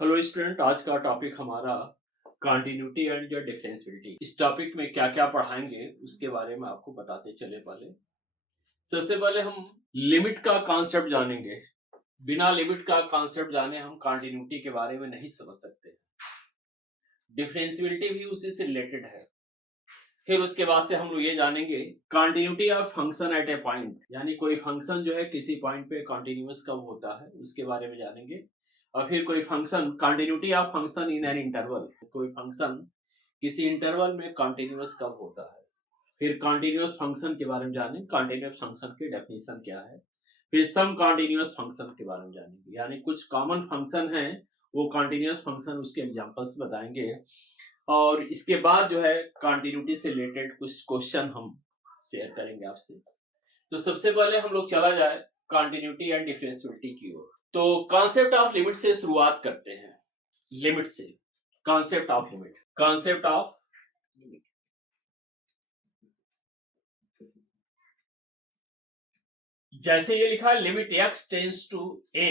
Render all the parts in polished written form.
Hello student, आज का topic हमारा कॉन्टिन्यूटी एंड या डिफरेंशियलिटी। इस टॉपिक में क्या क्या पढ़ाएंगे उसके बारे में आपको बताते चले। पहले सबसे पहले हम लिमिट का कॉन्सेप्ट जानेंगे। बिना लिमिट का कॉन्सेप्ट जाने हम कॉन्टिन्यूटी के बारे में नहीं समझ सकते। डिफरेंशियलिटी भी उसी से रिलेटेड है। फिर उसके बाद से हम लोग ये जानेंगे continuity of function eight A point, यानी कोई फंक्शन जो है किसी पॉइंट पे कॉन्टिन्यूअस कब होता है उसके बारे में जानेंगे। और फिर कोई function continuity of function in an interval, कोई फंक्शन किसी इंटरवल में कॉन्टिन्यूअस कब होता है। फिर कॉन्टिन्यूअस फंक्शन के बारे में जानेंगे, कॉन्टिन्यूअस फंक्शन की डेफिनेशन क्या है। फिर सम कॉन्टिन्यूअस फंक्शन के बारे में जानेंगे, यानी कुछ कॉमन फंक्शन है वो कॉन्टिन्यूअस फंक्शन, उसके एग्जांपल्स बताएंगे। और इसके बाद जो है कॉन्टिन्यूटी से रिलेटेड कुछ क्वेश्चन हम शेयर करेंगे आपसे। तो सबसे पहले हम लोग चला जाए कॉन्टिन्यूटी एंड डिफरेंशियलिटी की ओर। तो कॉन्सेप्ट ऑफ लिमिट से शुरुआत करते हैं। लिमिट से, concept of limit, concept of limit. जैसे ये लिखा है limit x tends to a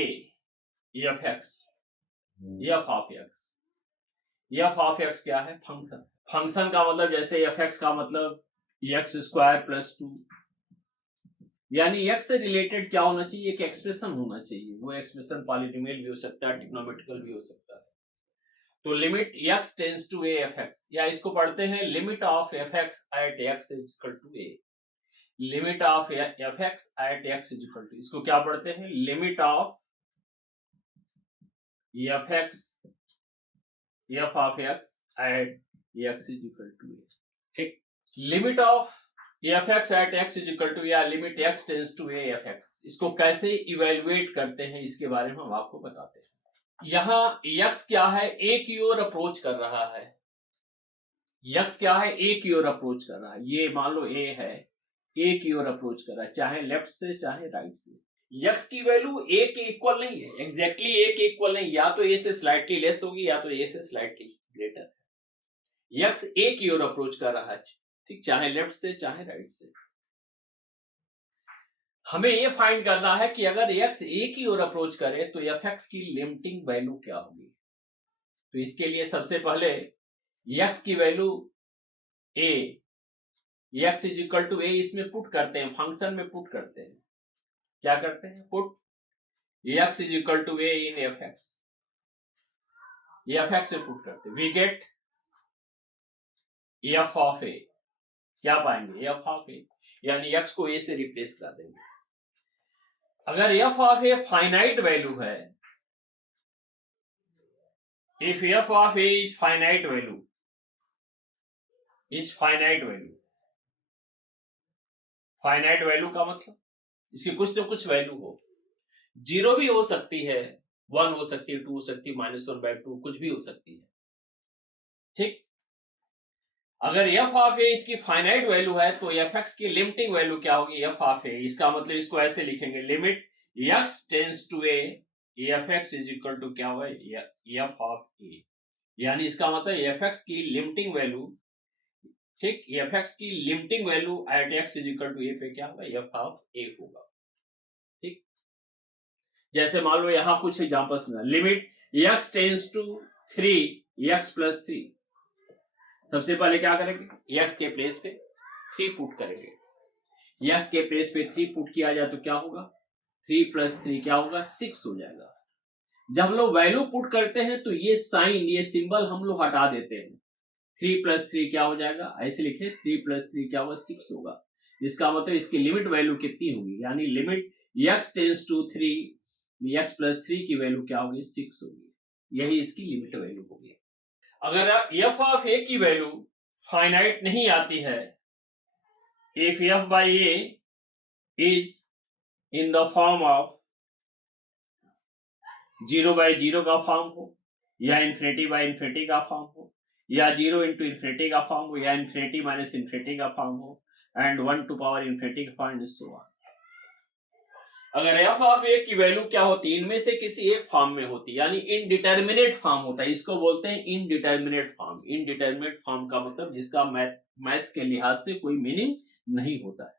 F x, F of x. F of x क्या है? फंक्शन। फंक्शन का मतलब जैसे एफ एक्स का मतलब एक्स स्क्वायर प्लस 2, यानी x से रिलेटेड क्या होना चाहिए? एक एक्सप्रेशन होना चाहिए। वो एक्सप्रेशन पॉलिनोमियल भी हो सकता है, ट्रिग्नोमेट्रिकल भी हो सकता है। तो limit x tends to a F X, या इसको पढ़ते हैं limit of F x at x is equal to a। Limit of F x at x is equal to, इसको क्या पढ़ते हैं? Limit of F x, F of x at x is equal to a। ठीक, limit of F x at X is equal to, या limit x tends to a F x, इसको कैसे evaluate करते हैं इसके बारे में हम आपको बताते हैं। यहां x क्या है? a की ओर अप्रोच कर रहा है। x क्या है? a की ओर अप्रोच कर रहा है। ये मान लो a है, a की ओर अप्रोच कर रहा है, चाहे लेफ्ट से चाहे राइट से। x की वैल्यू a के इक्वल नहीं है, एग्जैक्टली a के इक्वल नहीं, या तो a से स्लाइटली लेस होगी या तो a से स्लाइटली ग्रेटर। x a की ओर अप्रोच कर रहा है, ठीक, चाहे लेफ्ट से चाहे राइट से। हमें ये फाइंड करना है कि अगर x a की ओर अप्रोच करे तो एफ एक्स की लिमिटिंग वैल्यू क्या होगी। तो इसके लिए सबसे पहले x की value a, x is equal to a इसमें पुट करते हैं, फंक्शन में पुट करते हैं। क्या करते हैं? Put x is equal to a in F x, F X में पुट करते हैं। We get F of a। क्या पाएंगे? एफ ऑफ a, यानी x को a से रिप्लेस कर देंगे। अगर F of a finite value है, if F of a is finite value, is finite value, finite value का मतलब इसकी कुछ से कुछ वैल्यू हो, 0 भी हो सकती है, 1 हो सकती है, 2 हो सकती है, -1/2 कुछ भी हो सकती है। ठीक, अगर एफ ऑफ ए इसकी फाइनाइट वैल्यू है तो एफ एक्स की लिमिटिंग वैल्यू क्या होगी? एफ ऑफ ए, इसका मतलब इसको ऐसे लिखेंगे, limit x tends to A F x is equal to क्या होगा? एफ ऑफ ए, यानी इसका मतलब एफ एक्स की लिमिटिंग वैल्यू, ठीक, एफ एक्स की limiting value at X is equal to ए पे क्या होगा? एफ ऑफ ए होगा। ठीक, जैसे मान लो यहां कुछ एग्जांपल्स में, limit x tends to 3 x plus 3। सबसे पहले क्या करेंगे? x के प्लेस पे 3 पुट करेंगे। x के प्लेस पे 3 पुट किया जाए तो क्या होगा? 3 प्लस 3 क्या होगा? 6 हो जाएगा। जब हम लोग वैल्यू पुट करते हैं तो ये साइन, ये सिंबल हम लोग हटा देते हैं। 3 प्लस 3 क्या हो जाएगा? ऐसे लिखे, 3 प्लस 3 क्या होगा? 6 होगा। इसका मतलब इसकी लिमिट वैल्यू कितनी होगी? यानी limit x tends to 3 x plus 3 की वैल्यू क्या होगी? 6 होगी। यही इसकी लिमिट वैल्यू होगी। अगर एफ ऑफ ए की वैल्यू फाइनाइट नहीं आती है, if F by A is in the form of 0/0 का फॉर्म हो, या इन्फिनिटी बाई इन्फिनिटी का फॉर्म हो, या 0 इंटू इन्फिनिटी का फॉर्म हो, या इन्फिनिटी माइनस इन्फिनिटी का फॉर्म हो, एंड 1 टू पावर इन्फिनिटी का फॉर्म, सो ऑन। अगर एफ ऑफ ए की वैल्यू क्या होती है? इनमें से किसी एक फॉर्म में होती, यानी इनडिटर्मिनेट फॉर्म होता है, इसको बोलते हैं इनडिटर्मिनेट फॉर्म। इनडिटर्मिनेट फॉर्म का मतलब जिसका मैथ्स के लिहाज से कोई मीनिंग नहीं होता है।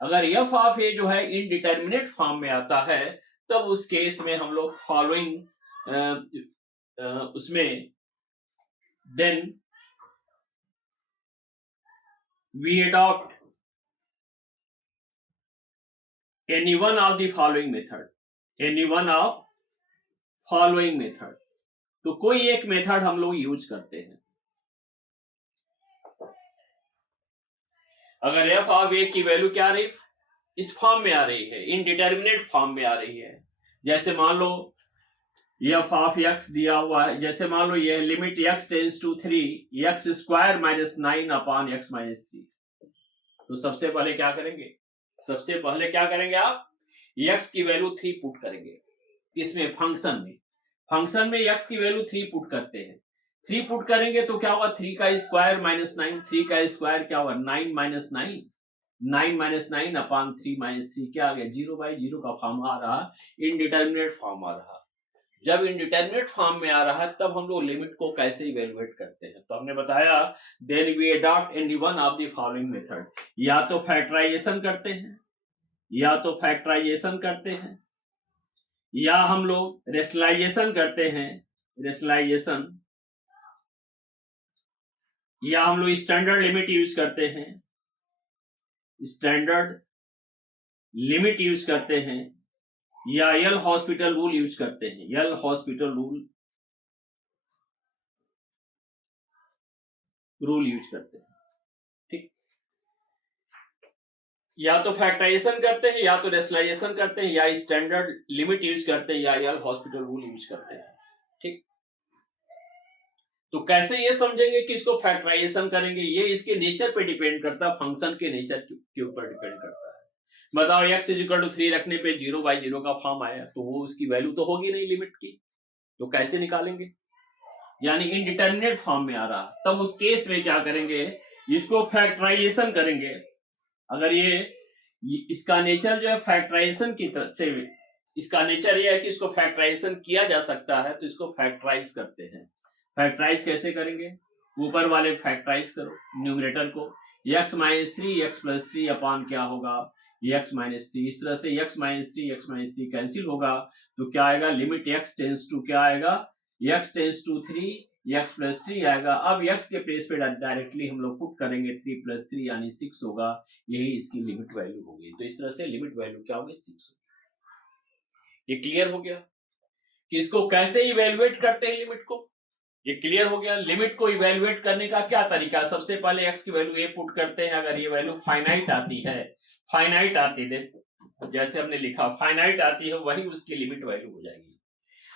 अगर एफ ऑफ ए जो है इनडिटर्मिनेट फॉर्म में आता है, तब उस केस में हम लोग फॉलोइंग उसमें then we adopt any one of the following method, any one of following method, तो कोई एक मेथड हम लोग यूज करते हैं। अगर एफ ऑफ ए की वैल्यू क्या आ रही, इस फॉर्म में आ रही है, इनडिटर्मिनेट फॉर्म में आ रही है, जैसे मान लो एफ ऑफ एक्स दिया हुआ है, जैसे मान लो ये limit x tends to 3 x square minus 9 upon x minus 3, तो सबसे पहले क्या करेंगे, सबसे पहले क्या करेंगे आप, एक्स की वैल्यू 3 पुट करेंगे, इसमें फंक्शन में एक्स की वैल्यू 3 पुट करते हैं, 3 पुट करेंगे तो क्या होगा, 3 का स्क्वायर माइनस 9, 3 का स्क्वायर क्या होगा 9 माइनस 9, 9 माइनस 9 अपॉन 3 माइनस 3 क्या आ गया, 0/0 का फॉर्म आ रहा, इनडिटर्मिनेट फॉर्म आ रहा। जब इनडिटर्मिनेट फॉर्म में आ रहा है तब हम लोग लिमिट को कैसे इवेलुएट करते हैं, तो हमने बताया then we adopt any one of the following method, या तो फैक्टराइजेशन करते हैं, या तो फैक्टराइजेशन करते हैं, या हम लोग रेशनलाइजेशन करते हैं, रेशनलाइजेशन, या हम लोग स्टैंडर्ड लिमिट यूज करते हैं, स्टैंडर्ड लिमिट यूज करते हैं, या यल हॉस्पिटल रूल यूज करते हैं, यल हॉस्पिटल रूल यूज करते हैं, ठीक। या तो फैक्टराइजेशन करते हैं, या तो रेशनलाइजेशन करते हैं, या स्टैंडर्ड लिमिट यूज करते हैं, या यल हॉस्पिटल रूल यूज करते हैं, ठीक। तो कैसे ये समझेंगे कि इसको फैक्टराइजेशन करेंगे, ये इसके नेचर पे डिपेंड करता है, फंक्शन के नेचर के ऊपर डिपेंड करता है। बताओ x इक्वल टू 3 रखने पे 0/0 का फॉर्म आया, तो वो उसकी वैल्यू तो होगी नहीं लिमिट की, तो कैसे निकालेंगे, यानी इनडिटर्मिनेट फॉर्म में आ रहा, तब उस केस में क्या करेंगे, इसको फैक्टराइजेशन करेंगे। अगर ये इसका नेचर जो है फैक्टराइजेशन की तरफ से, इसका नेचर ये है कि इसको फैक्टराइजेशन किया जा सकता है, तो इसको फैक्टराइज करते हैं। फैक्टराइज कैसे करेंगे, ऊपर वाले फैक्टराइज करो न्यूमरेटर को, x minus 3 x plus 3 upon क्या होगा x माइनस 3, इस तरह से x माइनस 3 कैंसिल होगा, तो क्या आएगा, लिमिट x टेंस टू क्या आएगा, x tends to 3 x plus 3 आएगा। अब x के प्लेस पे डायरेक्टली हम लोग पुट करेंगे, 3 प्लस 3 यानी 6 होगा, यही इसकी लिमिट वैल्यू होगी। तो इस तरह से लिमिट वैल्यू क्या होगी, 6 होगी। ये क्लियर हो गया कि इसको कैसे इवेल्युएट करते हैं लिमिट को, ये क्लियर हो गया। लिमिट को इवेल्युएट करने का क्या तरीका, सबसे पहले x की वैल्यू a पुट करते हैं, अगर ये वैल्यू फाइनाइट आती है, फाइनाइट आती है, जैसे हमने लिखा फाइनाइट आती है, वही उसकी लिमिट वैल्यू हो जाएगी।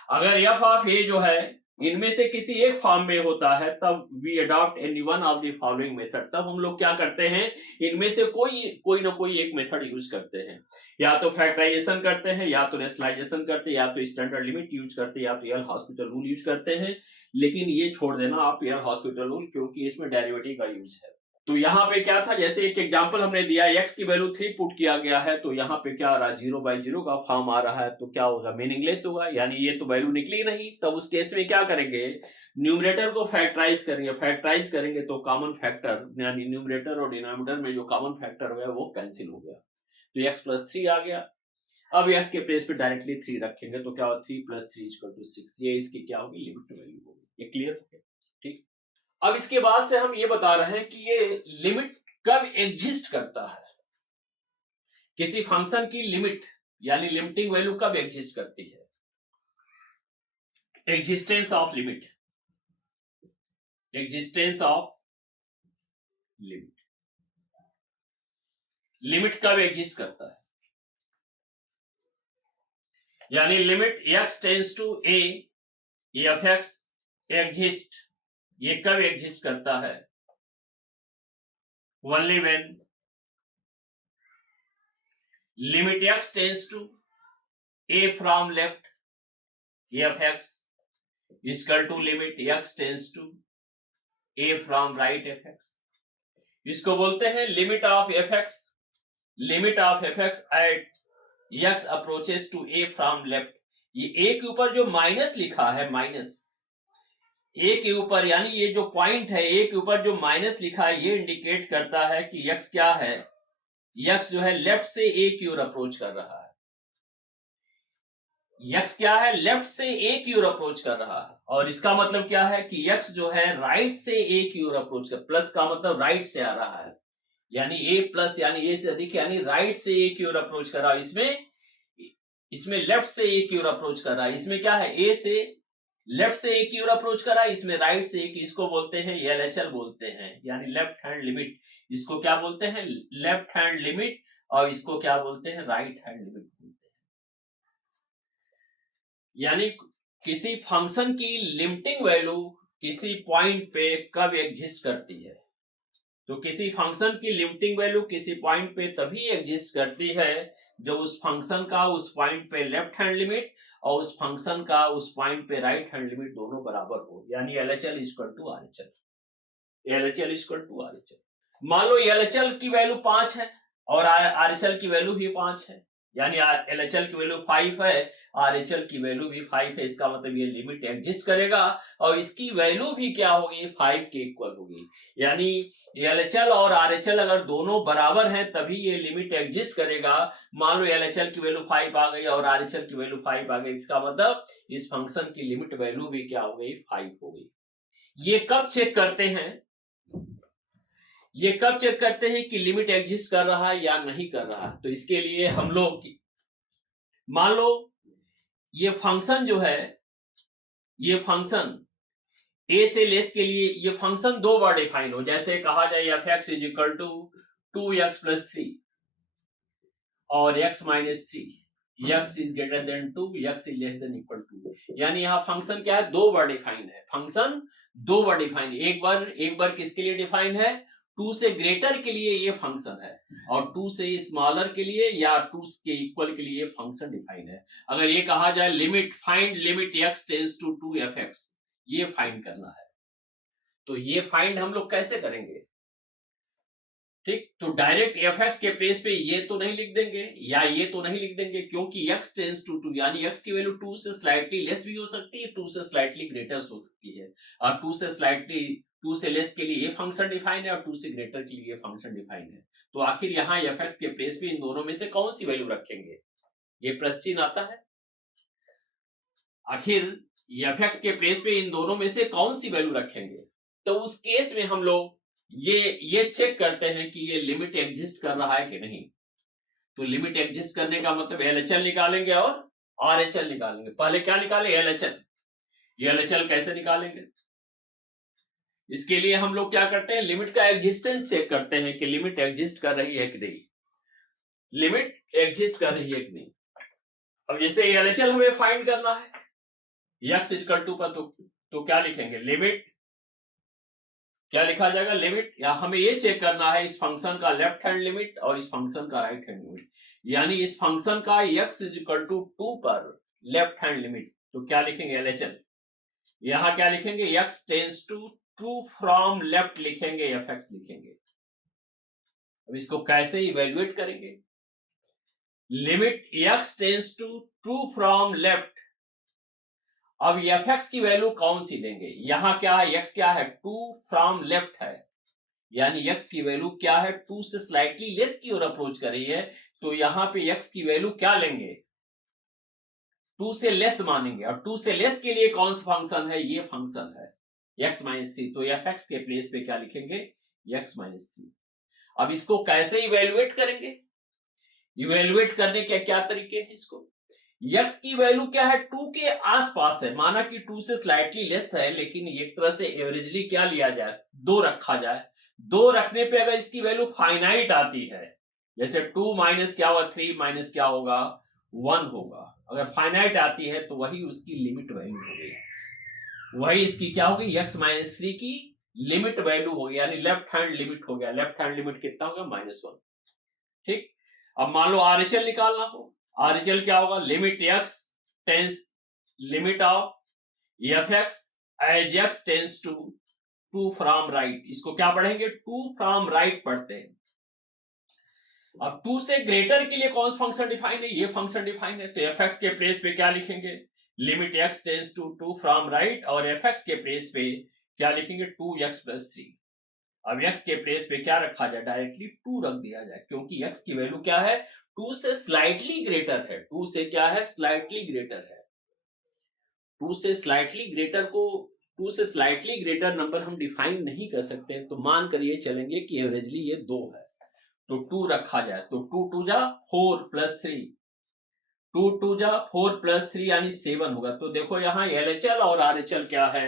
अगर f ऑफ a जो है इनमें से किसी एक फॉर्म में होता है, तब we adopt any one of the following method, तब हम लोग क्या करते हैं, इनमें से कोई ना कोई एक मेथड यूज करते हैं, या तो फैक्टराइजेशन करते हैं, या तो रेशनलाइजेशन करते हैं, या तो स्टैंडर्ड लिमिट यूज करते हैं, या तो यल हॉस्पिटल रूल यूज करते हैं। लेकिन ये छोड़ देना आप यल हॉस्पिटल रूल, क्योंकि इसमें डेरिवेटिव का यूज है। तो यहाँ पे क्या था, जैसे एक एग्जांपल हमने दिया, x की वैल्यू 3 पुट किया गया है, तो यहाँ पे क्या आ रहा है, 0/0 का फॉर्म आ रहा है, तो क्या होगा, मीनिंगलेस होगा, यानी ये तो वैल्यू निकली नहीं। तब उस केस में क्या करेंगे, न्यूमरेटर को फैक्टराइज करेंगे, फैक्टराइज करेंगे तो कॉमन फैक्टर, यानी न्यूमरेटर और डिनोमिनेटर में जो कॉमन फैक्टर हो गया वो कैंसिल हो गया, तो x प्लस 3 आ गया। अब x के प्लेस पे डायरेक्टली 3 रखेंगे, तो क्या होगा, 3 प्लस 3 इक्वल टू 6, ये इसकी क्या होगी, लिमिट वैल्यू होगी। ये क्लियर हो गया, ठीक। अब इसके बाद से हम ये बता रहे हैं कि ये लिमिट कब एग्जिस्ट करता है, किसी फंक्शन की लिमिट यानी लिमिटिंग वैल्यू कब एग्जिस्ट करती है, existence of limit, existence of limit, limit कब एग्जिस्ट करता है, यानी limit x tends to a F x exist, ये कब एग्जिस्ट करता है, only when limit x tends to a from left f x equal to limit x tends to a from right f x. इसको बोलते हैं limit of F x, limit of F x at x approaches to a from left. ये a के ऊपर जो minus लिखा है, minus a के ऊपर, यानी ये जो पॉइंट है a के ऊपर जो माइनस लिखा है, ये इंडिकेट करता है कि x क्या है, x जो है लेफ्ट से a की ओर अप्रोच कर रहा है। x क्या है, लेफ्ट से ए की ओर अप्रोच कर रहा है, और इसका मतलब क्या है कि x जो है राइट से ए की ओर अप्रोच कर, प्लस का मतलब राइट से आ रहा है, यानी a प्लस यानी a से अधिक, यानी राइट से ए की ओर अप्रोच कर रहा है। इसमें लेफ्ट से ए की ओर अप्रोच कर रहा है, इसमें क्या है, ए से लेफ्ट से ए की ओर अप्रोच कर रहा है, इसमें राइट से ए की, इसको बोलते हैं LHL बोलते हैं, यानी लेफ्ट हैंड लिमिट। इसको क्या बोलते हैं, लेफ्ट हैंड लिमिट, और इसको क्या बोलते हैं, राइट हैंड लिमिट बोलते हैं। यानी किसी फंक्शन की लिमिटिंग वैल्यू किसी पॉइंट पे कब एग्जिस्ट करती है, तो किसी फंक्शन की लिमिटिंग वैल्यू किसी पॉइंट पे तभी एग्जिस्ट करती है जब उस फंक्शन का उस पॉइंट पे लेफ्ट हैंड लिमिट और उस फंक्शन का उस पॉइंट पे राइट हैंड लिमिट दोनों बराबर हो, यानी LHL equal to RHL। LHL equal to RHL। मान लो LHL की वैल्यू 5 है और RHL की वैल्यू भी 5 है, यानी LHL की वैल्यू 5 है, RHL की वैल्यू भी 5 है, इसका मतलब ये लिमिट एग्जिस्ट करेगा और इसकी वैल्यू भी क्या होगी, 5 के इक्वल होगी। यानी LHL और RHL अगर दोनों बराबर हैं तभी ये लिमिट एग्जिस्ट करेगा। मान लो LHL की वैल्यू 5 आ गई और RHL की वैल्यू 5 आ गई, इसका मतलब इस फंक्शन की लिमिट वैल्यू भी क्या हो गई, 5 हो गई। ये कब चेक करते हैं, ये कब चेक करते हैं कि लिमिट एग्जिस्ट कर रहा है या नहीं कर रहा है, तो इसके लिए हम लोग मान लो ये फंक्शन जो है, ये फंक्शन ए से लेस के लिए ये फंक्शन दो बार डिफाइन हो, जैसे कहा जाए f(x) is equal to 2x plus 3 और x minus 3, x is greater than 2, x is less than equal to. यानी यहाँ फंक्शन क्या है, दो बार डिफाइन है, फंक्शन दो बार डिफाइन, एक बार किसके लिए डिफाइन है, 2 से ग्रेटर के लिए ये फंक्शन है, और 2 से स्मॉलर के लिए या 2 के इक्वल के लिए फंक्शन डिफाइन है। अगर ये कहा जाए limit find limit x tends to 2f(x), ये फाइंड करना है, तो ये फाइंड हम लोग कैसे करेंगे, ठीक, तो डायरेक्ट f(x) के प्लेस पे ये तो नहीं लिख देंगे या ये तो नहीं लिख देंगे, क्योंकि x टेंड्स टू 2 यानी x की वैल्यू 2 से स्लाइटली लेस भी हो सकती है, 2 से स्लाइटली ग्रेटर हो सकती है, और 2 से लेस के लिए ये फंक्शन डिफाइन है और 2 से ग्रेटर के लिए ये फंक्शन डिफाइन है। तो आखिर यहाँ f(x) के प्लेस पे इन दोनों में से कौन सी वैल्यू रखेंगे, ये प्रश्न चिन्ह आता है। आखिर f(x) के प्लेस पे इन दोनों में से कौन सी वैल्यू रखेंगे, तो उस केस में हम लोग ये चेक करते हैं कि ये लिमिट एग्जिस्ट कर रहा है कि नहीं। तो लिमिट एग्जिस्ट करने का मतलब LHL निकालेंगे और RHL निकालेंगे। पहले क्या निकाले, LHL। ये LHL कैसे निकालेंगे, इसके लिए हम लोग क्या करते हैं, लिमिट का एग्जिस्टेंस चेक करते हैं कि लिमिट एग्जिस्ट कर रही है कि नहीं, लिमिट एग्जिस्ट कर रही है कि नहीं। अब जैसे LHL हमें फाइंड करना है x इक्वल टू पर, तो क्या लिखेंगे, लिमिट, क्या लिखा जाएगा, लिमिट, या हमें ये चेक करना है इस फंक्शन का लेफ्ट हैंड लिमिट और इस फंक्शन का राइट हैंड लिमिट, यानी इस फंक्शन का x इज इक्वल टू 2 पर लेफ्ट हैंड लिमिट, तो क्या लिखेंगे, LHL। यहां क्या लिखेंगे, x tends to 2 from left लिखेंगे, f(x) लिखेंगे। अब इसको कैसे इवेल्युएट करेंगे, limit x tends to 2 from left. अब f(x) की वैल्यू कौन सी लेंगे, यहां क्या है, x क्या है, 2 फ्रॉम लेफ्ट है, यानी x की वैल्यू क्या है, 2 से स्लाइटली लेस की ओर अप्रोच कर रही है, तो यहां पे x की वैल्यू क्या लेंगे, 2 से लेस मानेंगे, और 2 से लेस के लिए कौन सा फंक्शन है, ये फंक्शन है x माइनस 3, तो f(x) के प्लेस पे क्या लिखेंगे, x माइनस 3। अब इसको कैसे इवेल्युएट करेंगे, इवेल्युएट करने के क्या तरीके हैं, इसको x की वैल्यू क्या है, 2 के आसपास है, माना कि 2 से स्लाइटली लेस है, लेकिन एक तरह से एवरेजली क्या लिया जाए, 2 रखा जाए। 2 रखने पे अगर इसकी वैल्यू फाइनाइट आती है, जैसे 2 माइनस क्या होगा, 3 माइनस क्या होगा, 1 होगा, अगर फाइनाइट आती है तो वही उसकी लिमिट वैल्यू होगी, वही इसकी क्या होगी, x माइनस 3 की लिमिट वैल्यू होगी, यानी लेफ्ट हैंड लिमिट हो गया। लेफ्ट हैंड लिमिट कितना होगा, -1, ठीक। अब मान लो RHL निकालना हो, RHL क्या होगा, limit x tends limit of f(x) as x tends to 2 from right, इसको क्या पढ़ेंगे, 2 फ्रॉम राइट पढ़ते हैं। अब 2 से ग्रेटर के लिए कौन सा फंक्शन डिफाइन है, ये फंक्शन डिफाइन है, तो f(x) के प्लेस पे क्या लिखेंगे, limit x tends to 2 from right, और f(x) के प्लेस पे क्या लिखेंगे, 2x प्लस 3। अब x के प्लेस पे क्या रखा जाए, डायरेक्टली 2 रख दिया जाए, क्योंकि x की वैल्यू क्या है, 2 से स्लाइटली ग्रेटर है, 2 से क्या है, स्लाइटली ग्रेटर है। 2 से स्लाइटली ग्रेटर को 2 से स्लाइटली ग्रेटर नंबर हम डिफाइन नहीं कर सकते, तो मान कर ये चलेंगे कि एवरेजली ये 2 है, तो 2 रखा जाए, तो 2 2 जा 4 प्लस 3, 2 2 जा 4 प्लस 3 यानी 7 होगा। तो देखो यहाँ LHL और RHL क्या है,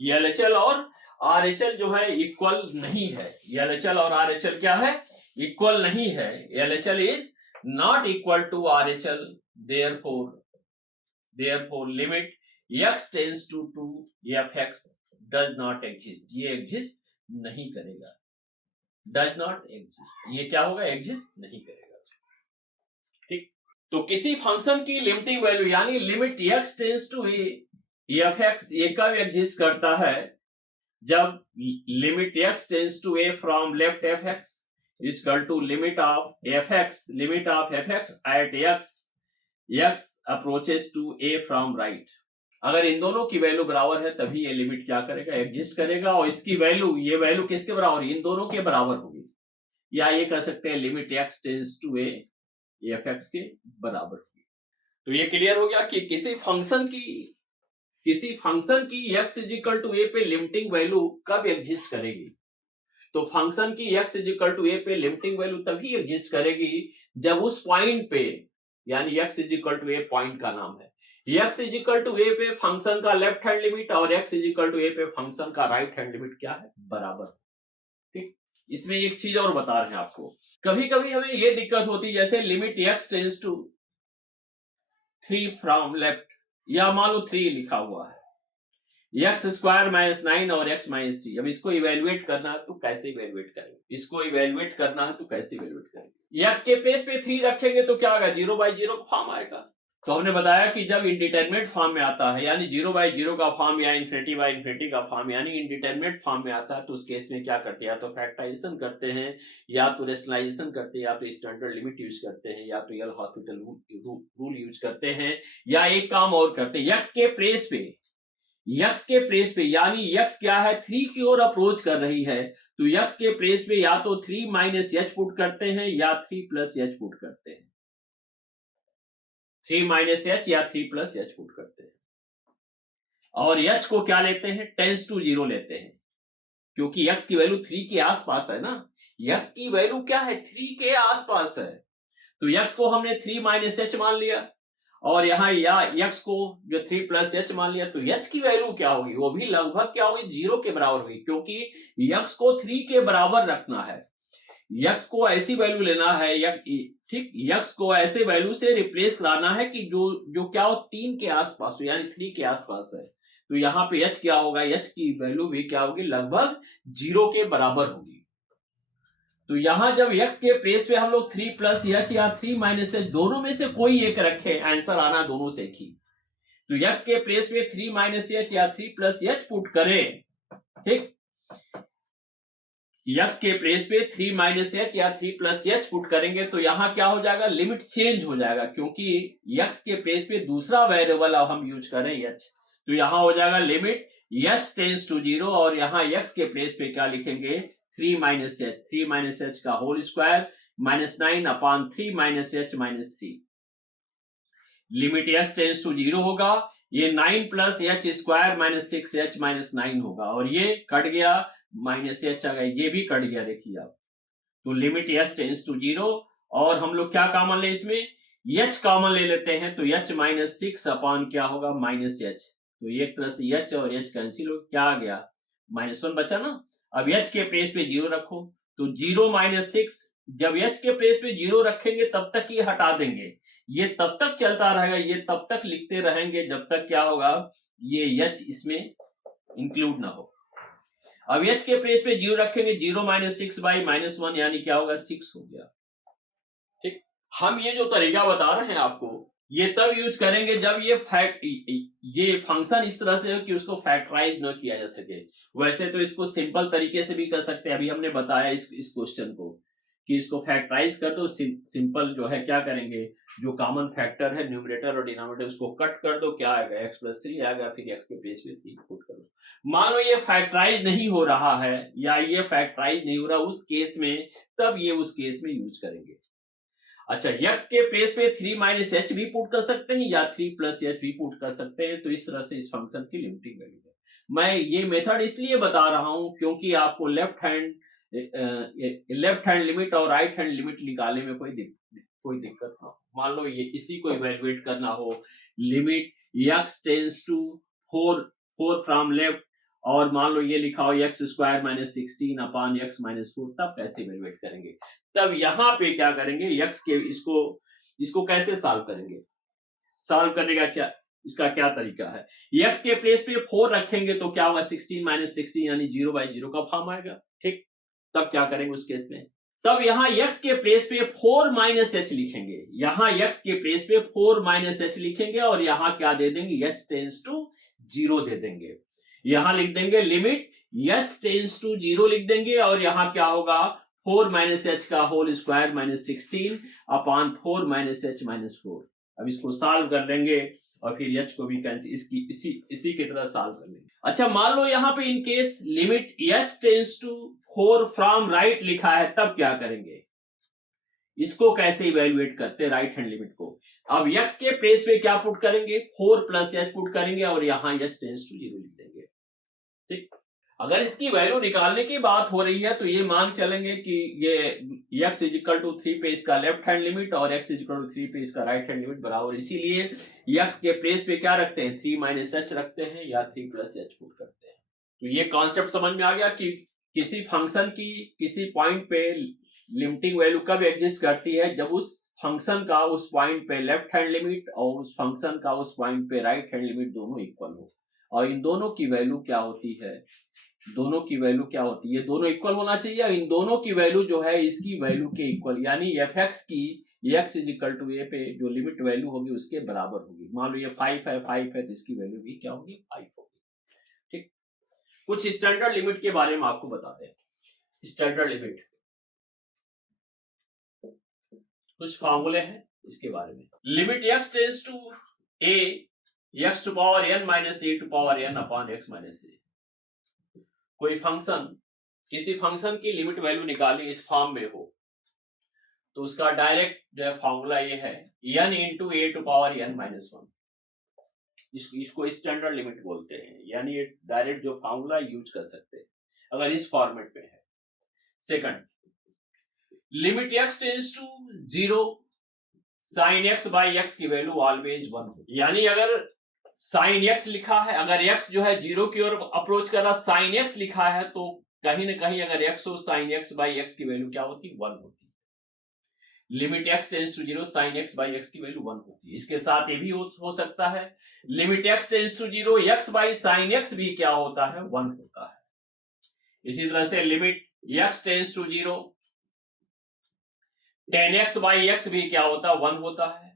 LHL और RHL जो है इक्वल नहीं है, LHL और RHL क्या है, इक्वल नहीं है। LHL is not equal to RHL, therefore limit x tends to 2 fx does not exist, ये एग्जिस्ट नहीं करेगा, does not exist, ये क्या होगा, एग्जिस्ट नहीं करेगा। ठीक, तो किसी फंक्शन की लिमिटिंग वैल्यू यानी limit x tends to fx ये कब एग्जिस्ट करता है, जब limit x tends to a from left fx is equal to limit of fx at x approaches to a from right. अगर इन दोनों की वैल्यू बराबर है तभी ये लिमिट क्या करेगा, एग्जिस्ट करेगा, और इसकी वैल्यू, ये वैल्यू किसके बराबर, इन दोनों के बराबर होगी, या ये कह सकते हैं limit x tends to a fx के बराबर होगी। तो ये क्लियर हो गया कि किसी फंक्शन की x is equal to a पे लिमिटिंग वैल्यू कब एग्जिस्ट करेगी। तो फंक्शन की x is equal to a पे लिमिटिंग वैल्यू तभी एग्जिस्ट करेगी जब उस पॉइंट पे, यानी x is equal to a point का नाम है, x is equal to a पे फंक्शन का लेफ्ट हैंड लिमिट और x is equal to a पे फंक्शन का राइट हैंड लिमिट क्या है, बराबर। ठीक, इसमें एक चीज और बता रहे हैं आपको, कभी कभी हमें ये दिक्कत होती है, जैसे limit x tends to 3 from left, या मान लो 3 लिखा हुआ है, x स्क्वायर माइनस 9 और x माइनस 3, अब इसको इवेल्युएट करना है तो कैसे इवेल्युएट करेंगे, x के प्लेस पे 3 रखेंगे तो क्या होगा, 0/0 का फॉर्म आएगा। तो हमने बताया कि जब इंडिटरमिनेट फॉर्म में आता है, यानी 0/0 का फॉर्म या इन्फिनिटी/इन्फिनिटी का फॉर्म यानी इंडिटरमिनेट फॉर्म में आता है, तो उस केस में क्या करते हैं, या तो फैक्टराइजेशन करते हैं, या तो रेशनलाइजेशन करते हैं, या तो स्टैंडर्ड लिमिट यूज करते हैं, या तो एल हॉस्पिटल रूल यूज करते हैं, या एक काम और करते हैं, x के प्लेस पे यानी x क्या है, 3 की ओर अप्रोच कर रही है, तो x के प्लेस पे या तो 3 माइनस h पुट करते हैं या 3 प्लस h पुट करते हैं, 3 माइनस h या 3 प्लस h पुट करते हैं, और h को क्या लेते हैं, टेंस टू 0 लेते हैं, क्योंकि x की वैल्यू 3 के आसपास है ना, x की वैल्यू क्या है, 3 के आसपास है, तो x को हमने 3 माइनस h मान लिया, और यहाँ या x को जो 3 प्लस h मान लिया, तो h की वैल्यू क्या होगी, वो भी लगभग क्या होगी, 0 के बराबर होगी, क्योंकि x को 3 के बराबर रखना है, x को ऐसी वैल्यू लेना है, ठीक, x को ऐसे वैल्यू से रिप्लेस कराना है कि जो क्या हो, 3 के आसपास हो, यानी 3 के आसपास है, तो यहाँ पे h क्या होगा, h की वैल्यू भी क्या होगी, लगभग 0 के बराबर होगी। तो यहां जब x के प्लेस पे हम लोग 3 प्लस h या 3 माइनस h दोनों में से कोई एक रखे, आंसर आना दोनों से एक ही, तो x के प्लेस पे 3 माइनस h या 3 प्लस h पुट करें, ठीक, x के प्लेस पे 3 माइनस h या 3 प्लस h पुट करेंगे तो यहां क्या हो जाएगा, लिमिट चेंज हो जाएगा, क्योंकि x के प्लेस पे दूसरा वेरिएबल अब हम यूज करें h, तो यहां हो जाएगा लिमिट s टेंस टू 0, और यहां x के प्लेस पे क्या लिखेंगे, 3 माइनस h का whole square minus 9 upon 3 minus h minus 3, limit s tends to 0 होगा, ये 9 plus h square minus 6h minus 9 होगा, और ये कट गया, माइनस h आ गया, ये भी कट गया, देखिए आप, तो लिमिट s टेंस टू 0, और हम लोग क्या कॉमन ले, इसमें h कॉमन ले लेते हैं, तो h माइनस 6 अपॉन क्या होगा, माइनस h, तो एक तरह से h और h कैंसिल हो, क्या आ गया, -1 बचा ना। अब h के प्लेस पे 0 रखो, तो 0 माइनस 6, जब h के प्लेस पे 0 रखेंगे तब तक ये हटा देंगे, ये तब तक चलता रहेगा, ये तब तक लिखते रहेंगे जब तक क्या होगा, ये h इसमें इंक्लूड ना हो। अब h के प्लेस पे 0 रखेंगे, 0 माइनस 6 बाई -1 यानी क्या होगा, 6 हो गया। ठीक, हम ये जो तरीका बता रहे हैं आपको, ये तब यूज करेंगे जब ये फंक्शन इस तरह से हो कि उसको फैक्टराइज न किया जा सके। वैसे तो इसको सिंपल तरीके से भी कर सकते हैं, अभी हमने बताया इस क्वेश्चन को कि इसको फैक्टराइज कर दो, सिंपल जो है क्या करेंगे, जो कॉमन फैक्टर है न्यूमरेटर और डिनोमिनेटर उसको कट कर दो, क्या आएगा, x प्लस 3 आएगा, फिर x के प्लेस पे 3 पुट करो। मान लो ये फैक्टराइज नहीं हो रहा है, या ये फैक्टराइज नहीं हो रहा, उस केस में तब ये उस केस में यूज करेंगे। अच्छा, x के प्लेस में 3 माइनस एच भी पुट कर सकते हैं या 3 प्लस एच भी पुट कर सकते हैं। तो इस तरह से इस फंक्शन की लिमिटिंग वैल्यू है। मैं ये मेथड इसलिए बता रहा हूं क्योंकि आपको लेफ्ट हैंड लिमिट और राइट हैंड लिमिट निकालने में कोई दिक्कत ना हो। मान लो ये इसी को इवेल्युएट करना हो, limit x tends to 4 from left, और मान लो ये लिखा हो x square minus 16 upon x minus 4, तब कैसे इवेल्युएट करेंगे? तब यहां पे क्या करेंगे, एक्स के इसको कैसे सॉल्व करेंगे? सॉल्व करने का इसका क्या तरीका है? एक्स के प्लेस पे 4 रखेंगे तो क्या होगा, 16 माइनस 16 यानी 0/0 का फॉर्म आएगा। ठीक, तब क्या करेंगे उस केस में? तब यहां x के प्लेस पे 4 माइनस एच लिखेंगे। यहां x के प्लेस पे 4 माइनस एच लिखेंगे और यहां क्या दे देंगे, x टेंस टू 0 दे देंगे। यहां लिख देंगे लिमिट x टेंस टू 0 लिख देंगे और यहां क्या होगा, 4 माइनस एच का whole square minus 16 upon 4 minus h minus 4। अब इसको सॉल्व कर लेंगे और फिर h को भी कैंसिल इसी की तरह सॉल्व कर लेंगे। अच्छा, मान लो यहां पे in case limit s tends to 4 from right लिखा है, तब क्या करेंगे? इसको कैसे इवेल्युएट करते हैं राइट हैंड लिमिट को? अब x के प्लेस पे क्या पुट करेंगे, 4 प्लस एच पुट करेंगे और यहां s टेंस टू 0 लिख देंगे। ठीक, अगर इसकी वैल्यू निकालने की बात हो रही है तो ये मान चलेंगे कि ये x इजिकल टू 3 पे इसका लेफ्ट हैंड लिमिट और x इजिकल टू 3 पे इसका राइट हैंड लिमिट बराबर, इसीलिए x के प्लेस पे क्या रखते हैं, 3 माइनस एच रखते हैं या 3 प्लस एच पुट करते हैं। तो ये कॉन्सेप्ट समझ में आ गया कि किसी फंक्शन की किसी पॉइंट पे लिमिटिंग वैल्यू कब एग्जिस्ट करती है, जब उस फंक्शन का उस पॉइंट पे लेफ्ट हैंड लिमिट और उस फंक्शन का उस पॉइंट पे राइट हैंड लिमिट दोनों इक्वल हो। और इन दोनों की वैल्यू क्या होती है, दोनों की वैल्यू क्या होती है, दोनों इक्वल होना चाहिए। इन दोनों की वैल्यू जो है इसकी वैल्यू के इक्वल, यानी एफ एक्स की x इजिकल टू ए पे जो लिमिट वैल्यू होगी उसके बराबर होगी। मान लो ये 5 है तो इसकी वैल्यू भी क्या होगी, 5 होगी। ठीक, कुछ स्टैंडर्ड लिमिट के बारे में आपको बताते हैं। स्टैंडर्ड लिमिट कुछ फार्मूले हैं इसके बारे में। Limit x tends to a x to power n minus a to power n upon x minus a। कोई फंक्शन, किसी फंक्शन की लिमिट वैल्यू निकालनी इस फॉर्म में हो तो उसका डायरेक्ट जो है फॉर्मूला ये है n into a to power n minus 1। इसको स्टैंडर्ड लिमिट बोलते हैं, यानी ये डायरेक्ट जो फॉर्मूला यूज कर सकते हैं अगर इस फॉर्मेट में है। Second, limit x tends to 0 sine x by x की वैल्यू ऑलवेज 1 हो। यानी अगर साइन x लिखा है, अगर x जो है 0 की ओर अप्रोच कर रहा, साइन x लिखा है तो कहीं ना कहीं अगर x हो साइन x बाई x की वैल्यू क्या होती, 1 होती। Limit x tends to 0 sine x by x की वैल्यू 1 होती है। इसके साथ ये भी हो सकता है limit x tends to 0 x by sine x भी क्या होता है, 1 होता है। इसी तरह से limit x tends to 0 tan x by x भी क्या होता है, 1 होता है।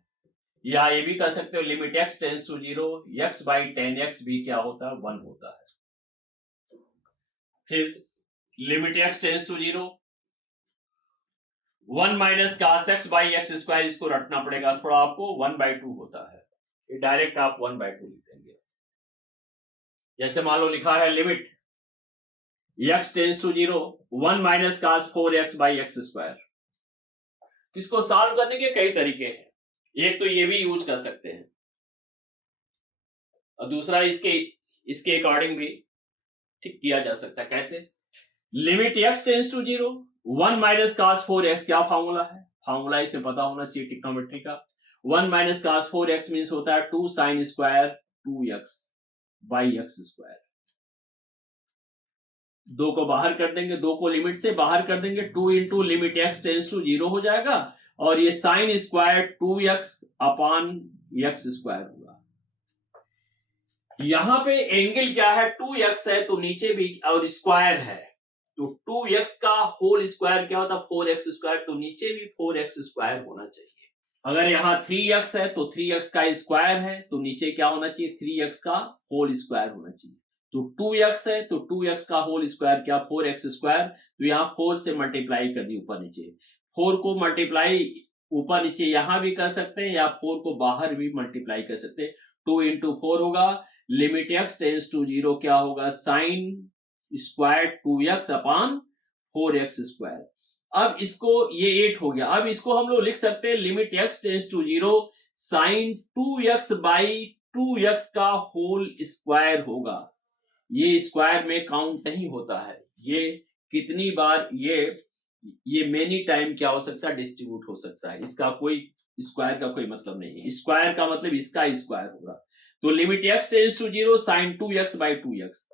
या ये भी कर सकते हो limit x tends to 0 x by tan x भी क्या होता है, 1 होता है। फिर limit x tends to 0 1 minus cos x by x square, इसको रटना पड़ेगा थोड़ा आपको, 1/2 होता है। ये डायरेक्ट आप 1/2 लिखेंगे। जैसे मान लो लिखा है limit x tends to 0 1 minus cos 4x by x square. इसको सॉल्व करने के कई तरीके हैं, एक तो ये भी यूज कर सकते हैं और दूसरा इसके अकॉर्डिंग भी ठीक किया जा सकता है। कैसे? Limit x tends to 0 1 minus cos 4x, क्या फॉर्मूला है, फॉर्मूला इसे पता होना चाहिए ट्रिग्नोमेट्री का। 1 माइनस कास 4x मीन्स होता है 2 sign square 2x by x square. 2 को बाहर कर देंगे, 2 को लिमिट से बाहर कर देंगे, 2 into limit x tends to 0 हो जाएगा और ये sine square 2x upon x square होगा। यहां पे एंगल क्या है, 2x है तो नीचे भी और स्क्वायर है तो 2x का होल स्क्वायर क्या होता है, 4x स्क्वायर, तो नीचे भी 4x स्क्वायर होना चाहिए। अगर यहाँ 3x है तो 3x का स्क्वायर है तो नीचे क्या होना चाहिए, 3x का होल स्क्वायर होना चाहिए। तो 2x है तो 2x का होल स्क्वायर क्या, 4x स्क्वायर, तो यहाँ 4 से मल्टीप्लाई कर दी ऊपर नीचे। 4 को मल्टीप्लाई ऊपर नीचे यहां भी कर सकते हैं या 4 को बाहर भी मल्टीप्लाई कर सकते हैं। 2 इंटू 4 होगा, लिमिट x टेंस टू 0 क्या होगा, sign square 2x upon 4x square. अब इसको ये 8 हो गया। अब इसको हम लोग लिख सकते हैं limit x tends to 0 sine 2x by 2x का होल स्क्वायर होगा। ये स्क्वायर में काउंट नहीं होता है, ये कितनी बार ये मेनी टाइम क्या हो सकता है, डिस्ट्रीब्यूट हो सकता है। इसका कोई स्क्वायर का कोई मतलब नहीं है, स्क्वायर का मतलब इसका स्क्वायर होगा। तो limit x tends to 0 sine 2x by 2x,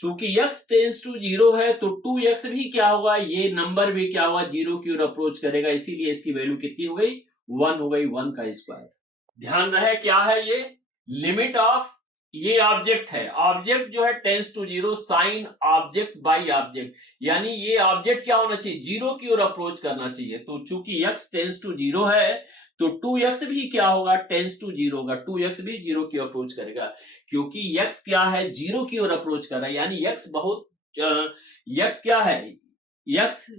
चूंकि x टेंस टू 0 है तो 2x भी क्या होगा, ये नंबर भी क्या होगा, 0 की ओर अप्रोच करेगा, इसीलिए इसकी वैल्यू कितनी हो गई, 1 हो गई, 1 का स्क्वायर। ध्यान रहे क्या है ये लिमिट ऑफ, ये ऑब्जेक्ट है, ऑब्जेक्ट जो है tends to 0 sine object by object, यानी ये ऑब्जेक्ट क्या होना चाहिए, 0 की ओर अप्रोच करना चाहिए। तो चूंकि x टेंस टू 0 है तो 2x भी क्या होगा, टेंस टू 0 होगा, 2x भी 0 की ओर अप्रोच करेगा, क्योंकि x क्या है, 0 की ओर अप्रोच कर रहा है, यानी x बहुत x क्या है, x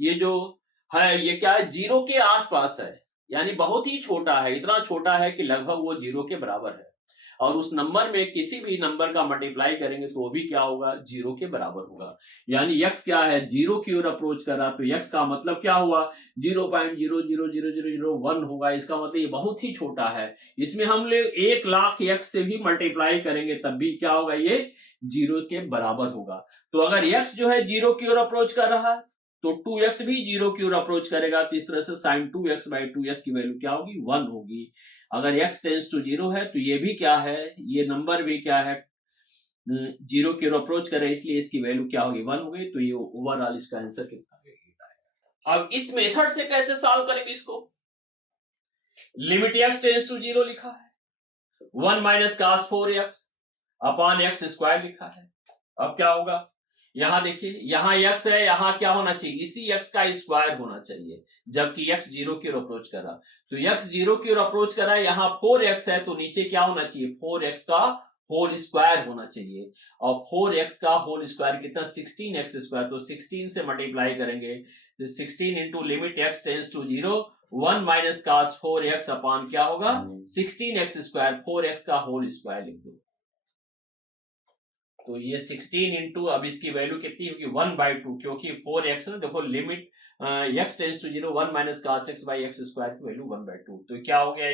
ये जो है ये क्या है, 0 के आसपास है, यानी बहुत ही छोटा है, इतना छोटा है कि लगभग वो 0 के बराबर है। और उस नंबर में किसी भी नंबर का मल्टीप्लाई करेंगे तो वो भी क्या होगा, 0 के बराबर होगा। यानी x क्या है, 0 की ओर अप्रोच कर रहा, तो x का मतलब क्या हुआ, 0.0000001 होगा। इसका मतलब ये बहुत ही छोटा है, इसमें हम लोग 1 लाख x से भी मल्टीप्लाई करेंगे तब भी क्या होगा, ये 0 के बराबर होगा। तो अगर x जो है 0 की ओर अप्रोच कर रहा है तो 2x भी 0 की ओर अप्रोच करेगा, तो इस तरह से साइन 2x बाई 2x की वैल्यू क्या होगी, 1 होगी। अगर x टेंस टू 0 है तो ये भी क्या है, ये नंबर भी क्या है, 0 की ओर अप्रोच करे, इसलिए इसकी वैल्यू क्या होगी, 1 हो गई। तो ये ओवरऑल इसका आंसर कितना है। अब इस मेथड से कैसे सॉल्व करेंगे इसको, लिमिट x टेंस टू 0 लिखा है, 1 minus cos 4x upon x square लिखा है। अब क्या होगा, यहां देखिए, यहां x है, यहां क्या होना चाहिए, इसी x का स्क्वायर होना चाहिए, जबकि x 0 की ओर अप्रोच कर रहा। तो x 0 की ओर अप्रोच कर रहा है, यहां 4x है तो नीचे क्या होना चाहिए, 4x का होल स्क्वायर होना चाहिए। और 4x का होल स्क्वायर कितना, 16x स्क्वायर, तो 16 से मल्टीप्लाई करेंगे तो 16 into limit x tends to 0 1 minus cos 4x upon क्या होगा, 16x स्क्वायर, 4x का होल स्क्वायर लिख दो। तो ये 16 इंटू, अब इसकी वैल्यू कितनी होगी, 1/2, क्योंकि 4x ना, देखो limit x tends to 0 1 minus cos x by x square की वैल्यू 1/2, तो क्या हो गया,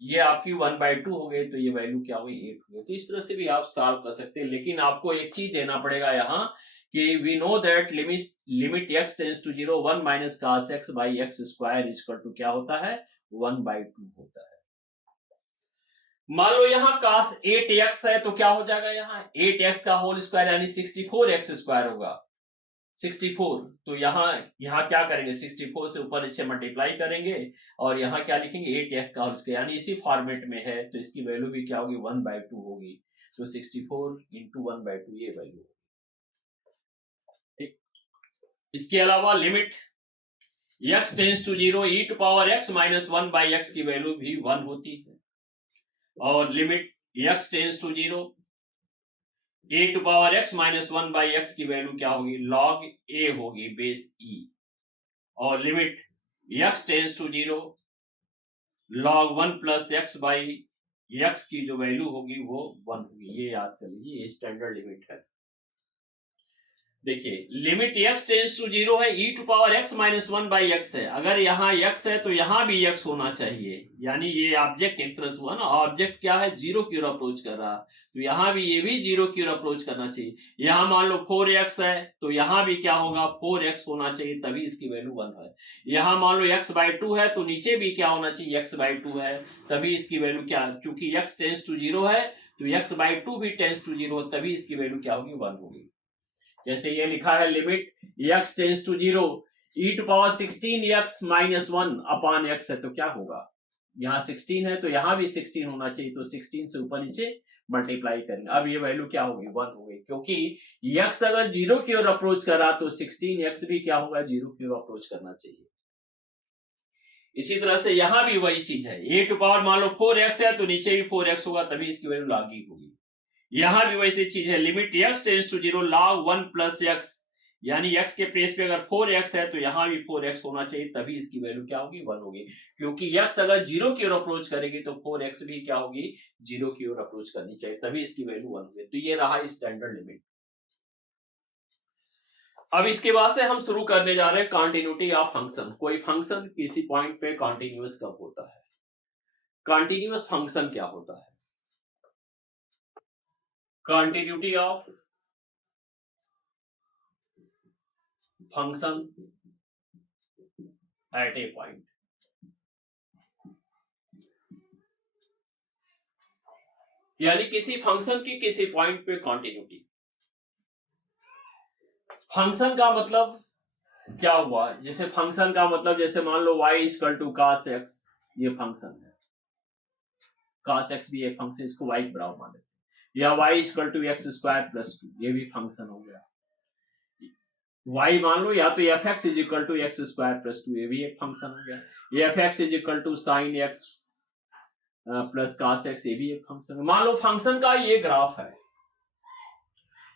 ये आपकी 1/2 हो गई, तो ये वैल्यू क्या हुई, 8 हो गई। तो इस तरह से भी आप सॉल्व कर सकते हैं, लेकिन आपको एक चीज देना पड़ेगा यहाँ कि we know that limit x tends to 0 1 minus cos x by x square equal to क्या होता है, 1/2 होता है। मान लो यहाँ cos 8x है तो क्या हो जाएगा, यहाँ 8x का होल स्क्वायर यानी 64x स्क्वायर होगा, 64। तो यहाँ क्या करेंगे, 64 से ऊपर इसे मल्टीप्लाई करेंगे और यहाँ क्या लिखेंगे, 8x का होल स्क्वायर, यानी इसी फॉर्मेट में है तो इसकी वैल्यू भी क्या होगी, 1/2 होगी। तो 64 इंटू 1/2 ये वैल्यू होगी, ठीक। इसके अलावा limit x tends to 0 e to power x minus 1 by x की वैल्यू भी 1 होती है, और limit x tends to 0 a to power x minus 1 by x की वैल्यू क्या होगी, लॉग a होगी बेस e, और limit x tends to 0 log 1 plus x by x की जो वैल्यू होगी वो 1 होगी। ये याद कर लीजिए, ये स्टैंडर्ड लिमिट है। देखिए लिमिट x टेंस टू 0 है, e to power x minus 1 by x है, अगर यहाँ x है तो यहाँ भी x होना चाहिए, यानी ये ऑब्जेक्ट एक तरह से हुआ ना, ऑब्जेक्ट क्या है, 0 की ओर अप्रोच कर रहा, तो यहाँ भी ये भी 0 की ओर अप्रोच करना चाहिए। यहाँ मान लो 4x है तो यहाँ भी क्या होगा, 4x होना चाहिए, तभी इसकी वैल्यू 1 है। यहाँ मान लो x/2 है तो नीचे भी क्या होना चाहिए, x/2 है, तभी इसकी वैल्यू क्या, चूंकि x टेंस टू 0 है तो x/2 भी टेंस टू 0, तभी इसकी वैल्यू क्या होगी, 1 होगी। जैसे ये लिखा है limit x tends to 0 e to power 16x minus 1 upon x है, तो क्या होगा, यहाँ 16 है तो यहाँ भी 16 होना चाहिए, तो 16 से ऊपर नीचे मल्टीप्लाई करेंगे। अब ये वैल्यू क्या होगी, 1 हो गई, क्योंकि x अगर 0 की ओर अप्रोच कर रहा तो 16x भी क्या होगा, 0 की ओर अप्रोच करना चाहिए। इसी तरह से यहाँ भी वही चीज है, a टू पावर मान लो 4x है तो नीचे भी 4x होगा, तभी इसकी वैल्यू लॉग e होगी। यहां भी वैसी चीज है, limit x tends to 0 log 1 plus x, यानी x के प्लेस पे अगर 4x है तो यहां भी 4x होना चाहिए, तभी इसकी वैल्यू क्या होगी, 1 होगी, क्योंकि x अगर 0 की ओर अप्रोच करेगी तो 4x भी क्या होगी, 0 की ओर अप्रोच करनी चाहिए, तभी इसकी वैल्यू 1 होगी। तो ये रहा स्टैंडर्ड लिमिट। अब इसके बाद से हम शुरू करने जा रहे हैं कॉन्टिन्यूटी ऑफ फंक्शन। कोई फंक्शन किसी पॉइंट पे कॉन्टिन्यूअस कब होता है, कॉन्टिन्यूअस फंक्शन क्या होता है, continuity of function eight A point. यानी किसी फंक्शन की किसी पॉइंट पे कॉन्टिन्यूटी। फंक्शन का मतलब क्या हुआ, जैसे फंक्शन का मतलब जैसे मान लो y equal to cos x, ये फंक्शन है, cos x भी एक फंक्शन, इसको y के बराबर मान लेते, या y equal to x square plus 2, ये भी फंक्शन हो गया। y मान लो या तो fx is equal to x square plus 2, ये भी एक फंक्शन हो गया। fx is equal to sine x plus cos x, ये भी एक फंक्शन है। मान लो फंक्शन का ये ग्राफ है,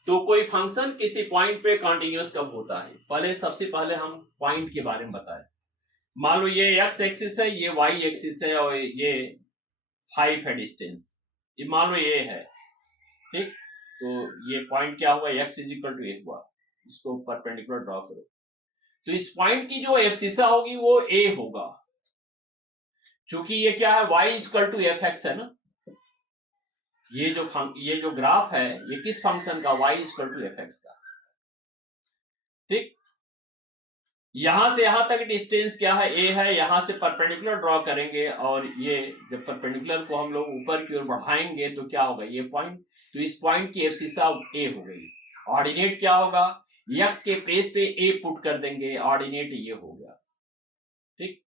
तो कोई फंक्शन किसी पॉइंट पे कॉन्टिन्यूअस कब होता है, पहले सबसे पहले हम पॉइंट के बारे में बताएं। मान लो ये x एक्सिस है, ये y एक्सिस है, और ये 5 है डिस्टेंस, ये मान लो ये है, ठीक। तो ये पॉइंट क्या हुआ, x इज इक्वल टू 1 हुआ, इसको परपेंडिकुलर ड्रॉ करो। तो इस पॉइंट की जो एब्सिसा होगी वो a होगा, क्योंकि ये क्या है, y इक्वल टू fx है ना। ये जो ग्राफ है ये किस फंक्शन का, y इक्वल टू fx का, ठीक। यहां से यहां तक डिस्टेंस क्या है, a है, यहां से परपेंडिकुलर ड्रॉ करेंगे, और ये जब परपेंडिकुलर को हम लोग ऊपर की ओर बढ़ाएंगे तो क्या होगा, ये पॉइंट, तो इस पॉइंट की एब्सिसा a हो गई। ऑर्डिनेट क्या होगा, x के प्लेस पे a पुट कर देंगे, ऑर्डिनेट ये हो गया, ठीक।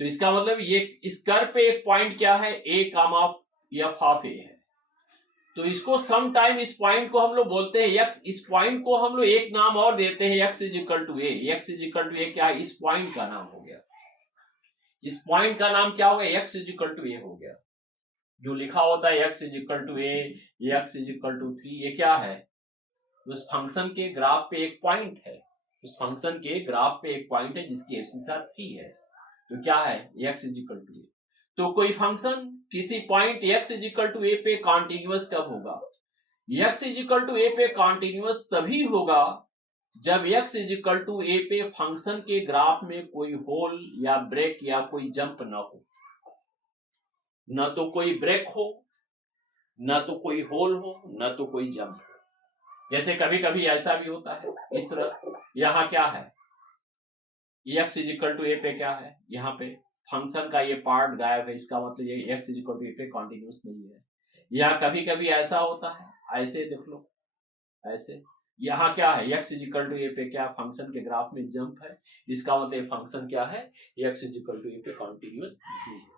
तो इसका मतलब ये इस कर्व पे एक पॉइंट क्या है, a comma f of a है। तो इसको सम टाइम इस पॉइंट को हम लोग बोलते हैं x, इस पॉइंट को हम लोग एक नाम और देते हैं, x is equal to a। x is equal to a क्या है, इस पॉइंट का नाम हो गया, इस पॉइंट का नाम क्या हो गया, x is equal to a हो गया। जो लिखा होता है x is equal to a, x is equal to 3, ये क्या है, उस फंक्शन के ग्राफ पे एक पॉइंट है, उस फंक्शन के ग्राफ पे एक पॉइंट है जिसकी एब्सिसा 3 है, तो क्या है, x is equal to a। तो कोई फंक्शन किसी point x is equal to a पे कॉन्टिन्यूअस कब होगा, x is equal to a पे कॉन्टिन्यूअस तभी होगा जब x is equal to a पे फंक्शन के ग्राफ में कोई होल या ब्रेक या कोई जंप न हो, न तो कोई ब्रेक हो, न तो कोई होल हो, न तो कोई जंप हो। जैसे कभी कभी ऐसा भी होता है इस तरह, यहां क्या है, x is equal to a पे क्या है, यहाँ पे फंक्शन का ये पार्ट गायब है, इसका मतलब ये x is equal to a पे कॉन्टिन्यूअस नहीं है। या कभी कभी ऐसा होता है, ऐसे देख लो, ऐसे यहाँ क्या है, x is equal to a पे क्या, फंक्शन के ग्राफ में जंप है, इसका मतलब फंक्शन क्या है, x is equal to a पे कॉन्टिन्यूअस नहीं है।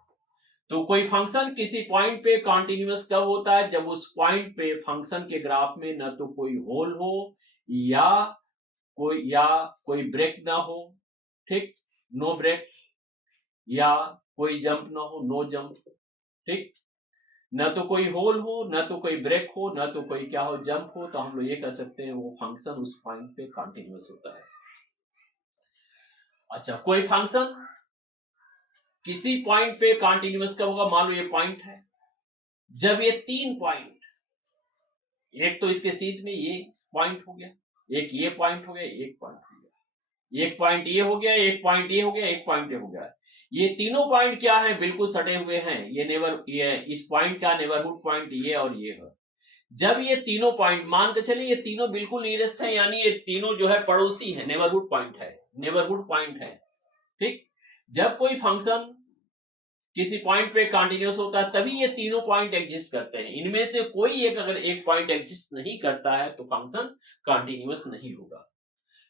तो कोई फंक्शन किसी पॉइंट पे कॉन्टिन्यूअस कब होता है, जब उस पॉइंट पे फंक्शन के ग्राफ में न तो कोई होल हो या कोई ब्रेक ना हो, ठीक, नो ब्रेक, या कोई जंप ना हो, नो जंप, ठीक। न तो कोई होल हो, न तो कोई ब्रेक हो, न तो कोई क्या हो, जंप हो, तो हम लोग ये कह सकते हैं वो फंक्शन उस पॉइंट पे कॉन्टिन्यूअस होता है। अच्छा, कोई फंक्शन किसी पॉइंट पे कॉन्टिन्यूअस कब होगा, मान लो ये पॉइंट है, जब ये 3 पॉइंट, एक तो इसके सीध में ये पॉइंट हो गया, एक ये पॉइंट हो गया, एक पॉइंट हो गया, एक पॉइंट ये हो गया, एक पॉइंट ये हो गया, एक पॉइंट ये हो गया, ये तीनों पॉइंट क्या है, बिल्कुल सटे हुए हैं, ये इस पॉइंट का नेबरहुड पॉइंट ये और ये है। जब ये तीनों पॉइंट मान के चलिए ये तीनों बिल्कुल नियरेस्ट है, यानी ये तीनों जो है पड़ोसी है, नेबरहुड पॉइंट है, ठीक। जब कोई फंक्शन किसी पॉइंट पे कॉन्टिन्यूअस होता है तभी ये तीनों पॉइंट एग्जिस्ट करते हैं। इनमें से कोई एक अगर एक पॉइंट एग्जिस्ट नहीं करता है तो फंक्शन कॉन्टिन्यूअस नहीं होगा।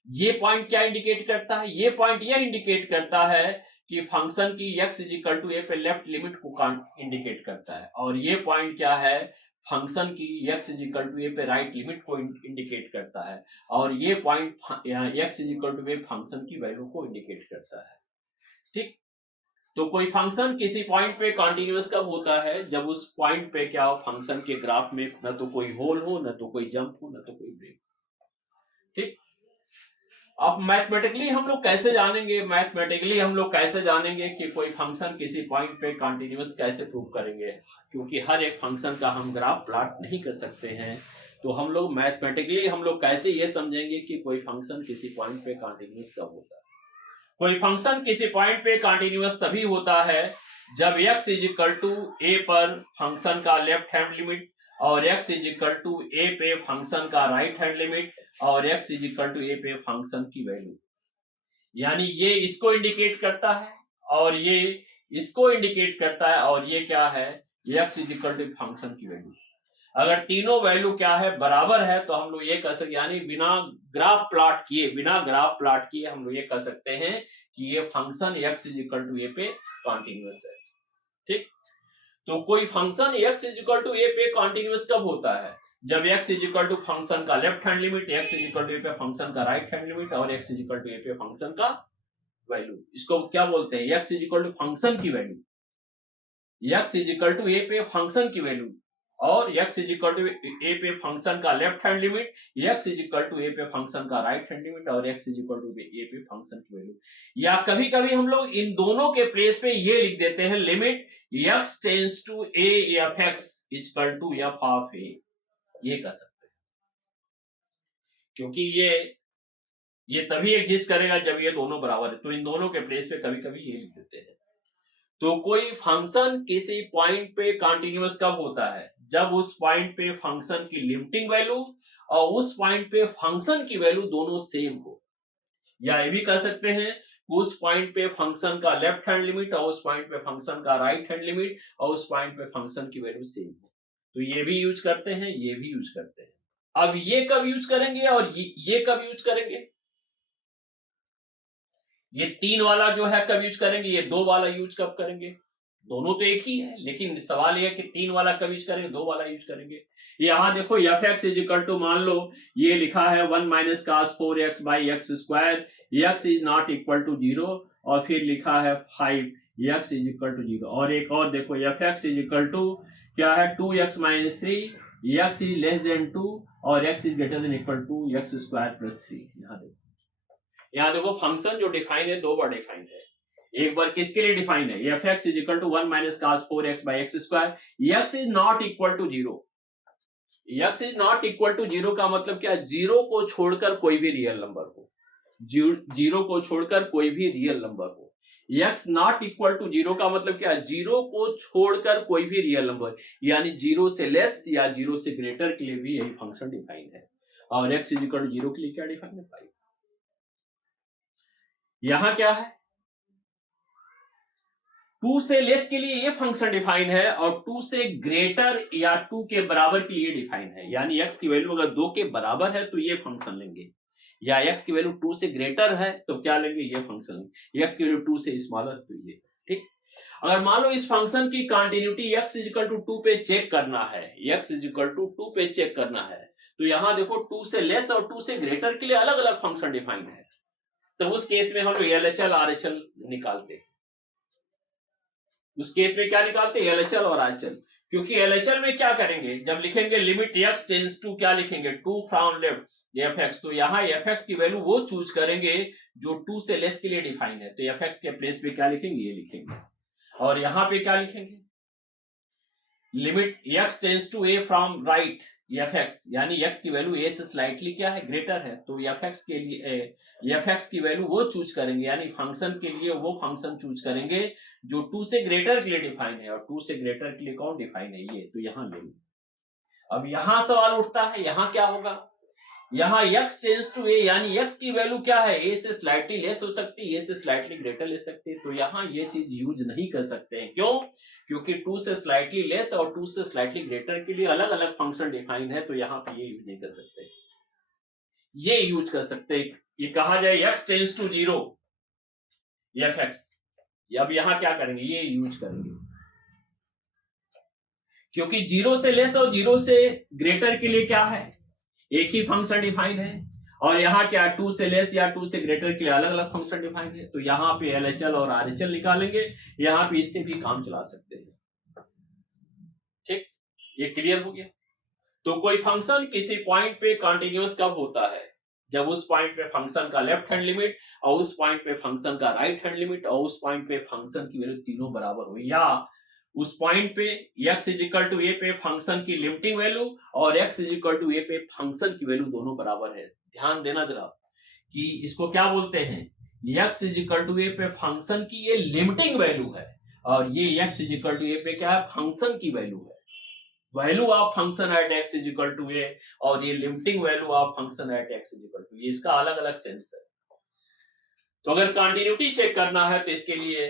ये पॉइंट क्या इंडिकेट करता है, ये पॉइंट यह इंडिकेट करता है कि फंक्शन की x is equal to a पे लेफ्ट लिमिट को इंडिकेट करता है, और ये पॉइंट क्या है, फंक्शन की x is equal to a पे राइट लिमिट को इंडिकेट करता है, और ये point x is equal to a function की वैल्यू को इंडिकेट करता है, ठीक। तो कोई फंक्शन किसी पॉइंट पे कॉन्टिन्यूअस कब होता है, जब उस पॉइंट पे क्या हो, फंक्शन के ग्राफ में न तो कोई होल हो, न तो कोई जंप हो, न तो कोई ब्रेक, ठीक। अब मैथमेटिकली हम लोग कैसे जानेंगे कि कोई फंक्शन किसी पॉइंट पे कॉन्टिन्यूअस कैसे प्रूव करेंगे, क्योंकि हर एक फंक्शन का हम ग्राफ प्लॉट नहीं कर सकते हैं, तो हम लोग मैथमेटिकली हम लोग कैसे ये समझेंगे कि कोई फंक्शन किसी पॉइंट पे कॉन्टिन्यूअस कब होता है? कोई फंक्शन किसी पॉइंट पे कॉन्टिन्यूअस तभी होता है जब x इज इक्वल टू ए पर फंक्शन का लेफ्ट हैंड लिमिट और x इज इक्वल टू ए पे फंक्शन का राइट हैंड लिमिट और x इज इक्वल टू ए पे फंक्शन की वैल्यू। यानी ये इसको इंडिकेट करता है और ये इसको इंडिकेट करता है और ये क्या है, x is equal to function की वैल्यू। अगर तीनों वैल्यू क्या है, बराबर है, तो हम लोग ये कह सकते, यानी बिना ग्राफ प्लॉट किए हम लोग ये कह सकते हैं कि ये function x is equal to ए पे कॉन्टिन्यूअस है। ठीक, तो कोई function x is equal to ए पे कॉन्टिन्यूअस कब होता है? जब x is equal to function का left hand limit, x is equal to ए पे फंक्शन का राइट हैंड लिमिट और x इज इक्वल टू ए पे फंक्शन का वैल्यू। इसको क्या बोलते हैं? x is equal to function की value, x is equal to ए पे फंक्शन की वैल्यू और x इज इक्वल टू ए पे फंक्शन का left hand limit, x is equal to ए पे फंक्शन का राइट हैंड लिमिट और x इज इक्वल टू ए पे फंक्शन की वैल्यू। या कभी कभी हम लोग इन दोनों के प्लेस पे ये लिख देते हैं limit x tends to a F x equal to f of a, ये कर सकते हैं, क्योंकि ये तभी एग्जिस्ट करेगा जब ये दोनों बराबर है। तो इन दोनों के प्लेस पे कभी कभी ये लिख देते हैं। तो कोई फंक्शन किसी पॉइंट पे कॉन्टिन्यूअस कब होता है? जब उस पॉइंट पे फंक्शन की लिमिटिंग वैल्यू और उस पॉइंट पे फंक्शन की वैल्यू दोनों सेम हो। या ये भी कह सकते हैं उस पॉइंट पे फंक्शन का लेफ्ट हैंड लिमिट और उस पॉइंट पे फंक्शन का राइट हैंड लिमिट और उस पॉइंट पे फंक्शन की वैल्यू सेम हो। तो ये भी यूज करते हैं, ये भी यूज करते हैं। अब ये कब यूज करेंगे और ये कब यूज करेंगे? ये 3 वाला जो है कब यूज करेंगे, ये 2 वाला यूज कब करेंगे? दोनों तो एक ही है, लेकिन सवाल यह है कि 3 वाला कब यूज करेंगे, 2 वाला यूज करेंगे। यहां देखो f x is equal to, मान लो ये लिखा है 1 minus cos 4x by x square, x is not equal to 0 और फिर लिखा है 5 x इज इक्वल टू 0। और एक और देखो f x is equal to क्या है 2x minus 3, x is less than 2 और x is greater than equal to x square plus 3। यहाँ देखो फंक्शन जो डिफाइन है 2 बार डिफाइन है। एक बार किसके लिए डिफाइन है? F x is equal to 1 minus cos 4x by x square, x is not equal to 0। x is not equal to 0 का मतलब क्या? 0 को छोड़कर कोई भी रियल नंबर हो, 0 को छोड़कर कोई भी रियल नंबर हो। x नॉट इक्वल टू 0 का मतलब क्या? 0 को छोड़कर कोई भी रियल नंबर, यानी 0 से लेस या 0 से ग्रेटर के लिए भी यही फंक्शन डिफाइन है। और x इज इक्वल टू 0 के लिए क्या डिफाइन है? 5। यहां क्या है? 2 से लेस के लिए ये फंक्शन डिफाइन है और 2 से ग्रेटर या 2 के बराबर के लिए डिफाइन है। यानी x की वैल्यू अगर 2 के बराबर है तो ये फंक्शन लेंगे, या x की वैल्यू 2 से ग्रेटर है तो क्या लेंगे? ये फंक्शन लेंगे। x की वैल्यू 2 से स्मॉलर तो ये। ठीक, अगर मान लो इस फंक्शन की continuity x is equal to 2 पे चेक करना है, x इज इक्वल टू 2 पे चेक करना है, तो यहां देखो 2 से लेस और 2 से ग्रेटर के लिए अलग अलग फंक्शन डिफाइन है। तो उस केस में हम लोग LHL RHL निकालते हैं। उस केस में क्या निकालते हैं? LHL और RHL। क्योंकि LHL में क्या करेंगे, जब लिखेंगे लिमिट x टेंस टू क्या लिखेंगे? 2 फ्रॉम लेफ्ट fx, तो यहाँ fx की वैल्यू वो चूज करेंगे जो 2 से लेस के लिए डिफाइन है। तो fx के प्लेस पे क्या लिखेंगे? ये लिखेंगे। और यहां पे क्या लिखेंगे? Limit x tends to a from right fx, यानी x की वैल्यू a से स्लाइटली क्या है? ग्रेटर है। तो fx के लिए fx की वैल्यू वो चूज करेंगे, यानी फंक्शन के लिए वो फंक्शन चूज करेंगे जो 2 से ग्रेटर के लिए डिफाइन है। और 2 से ग्रेटर के लिए कौन डिफाइन है? ये। तो यहां लेंगे। अब यहां सवाल उठता है, यहां क्या होगा? यहां x टेंस टू a, यानी x की वैल्यू क्या है? a से स्लाइटली लेस हो सकती है, a से स्लाइटली ग्रेटर ले सकती है। तो यहां ये चीज यूज नहीं कर सकते हैं। क्यों? क्योंकि 2 से स्लाइटली लेस और 2 से स्लाइटली ग्रेटर के लिए अलग अलग फंक्शन डिफाइन है। तो यहां पे ये यूज नहीं कर सकते, ये यूज कर सकते। ये कहा जाए x टेंस टू 0 fx, अब यहां क्या करेंगे? ये यूज करेंगे, क्योंकि 0 से लेस और 0 से ग्रेटर के लिए क्या है? एक ही फंक्शन डिफाइन है। और यहाँ क्या? 2 से लेस या 2 से ग्रेटर के लिए अलग अलग फंक्शन डिफाइन है। तो यहाँ पे LHL और RHL निकालेंगे, यहाँ पे इससे भी काम चला सकते हैं। ठीक, ये क्लियर हो गया? तो कोई फंक्शन किसी पॉइंट पे कॉन्टिन्यूअस कब होता है? जब उस पॉइंट पे फंक्शन का लेफ्ट हैंड लिमिट और उस पॉइंट पे फंक्शन का राइट हैंड लिमिट और उस पॉइंट पे फंक्शन की वैल्यू तीनों बराबर हो, या उस पॉइंट पे x इज इक्वल टू ए पे फंक्शन की लिमिटिंग वैल्यू और x इज इक्वल टू ए पे फंक्शन की वैल्यू दोनों बराबर है। ध्यान देना जरा कि इसको क्या बोलते हैं, x इज इक्वल टू ए पे फंक्शन की ये लिमिटिंग वैल्यू है और ये x इज इक्वल टू ए पे क्या है, फंक्शन की वैल्यू है। Value of function at x is equal to A और ये limiting value of function at x is equal to, ये इसका अलग अलग सेंस है। तो अगर कंटिन्यूटी चेक करना है तो इसके लिए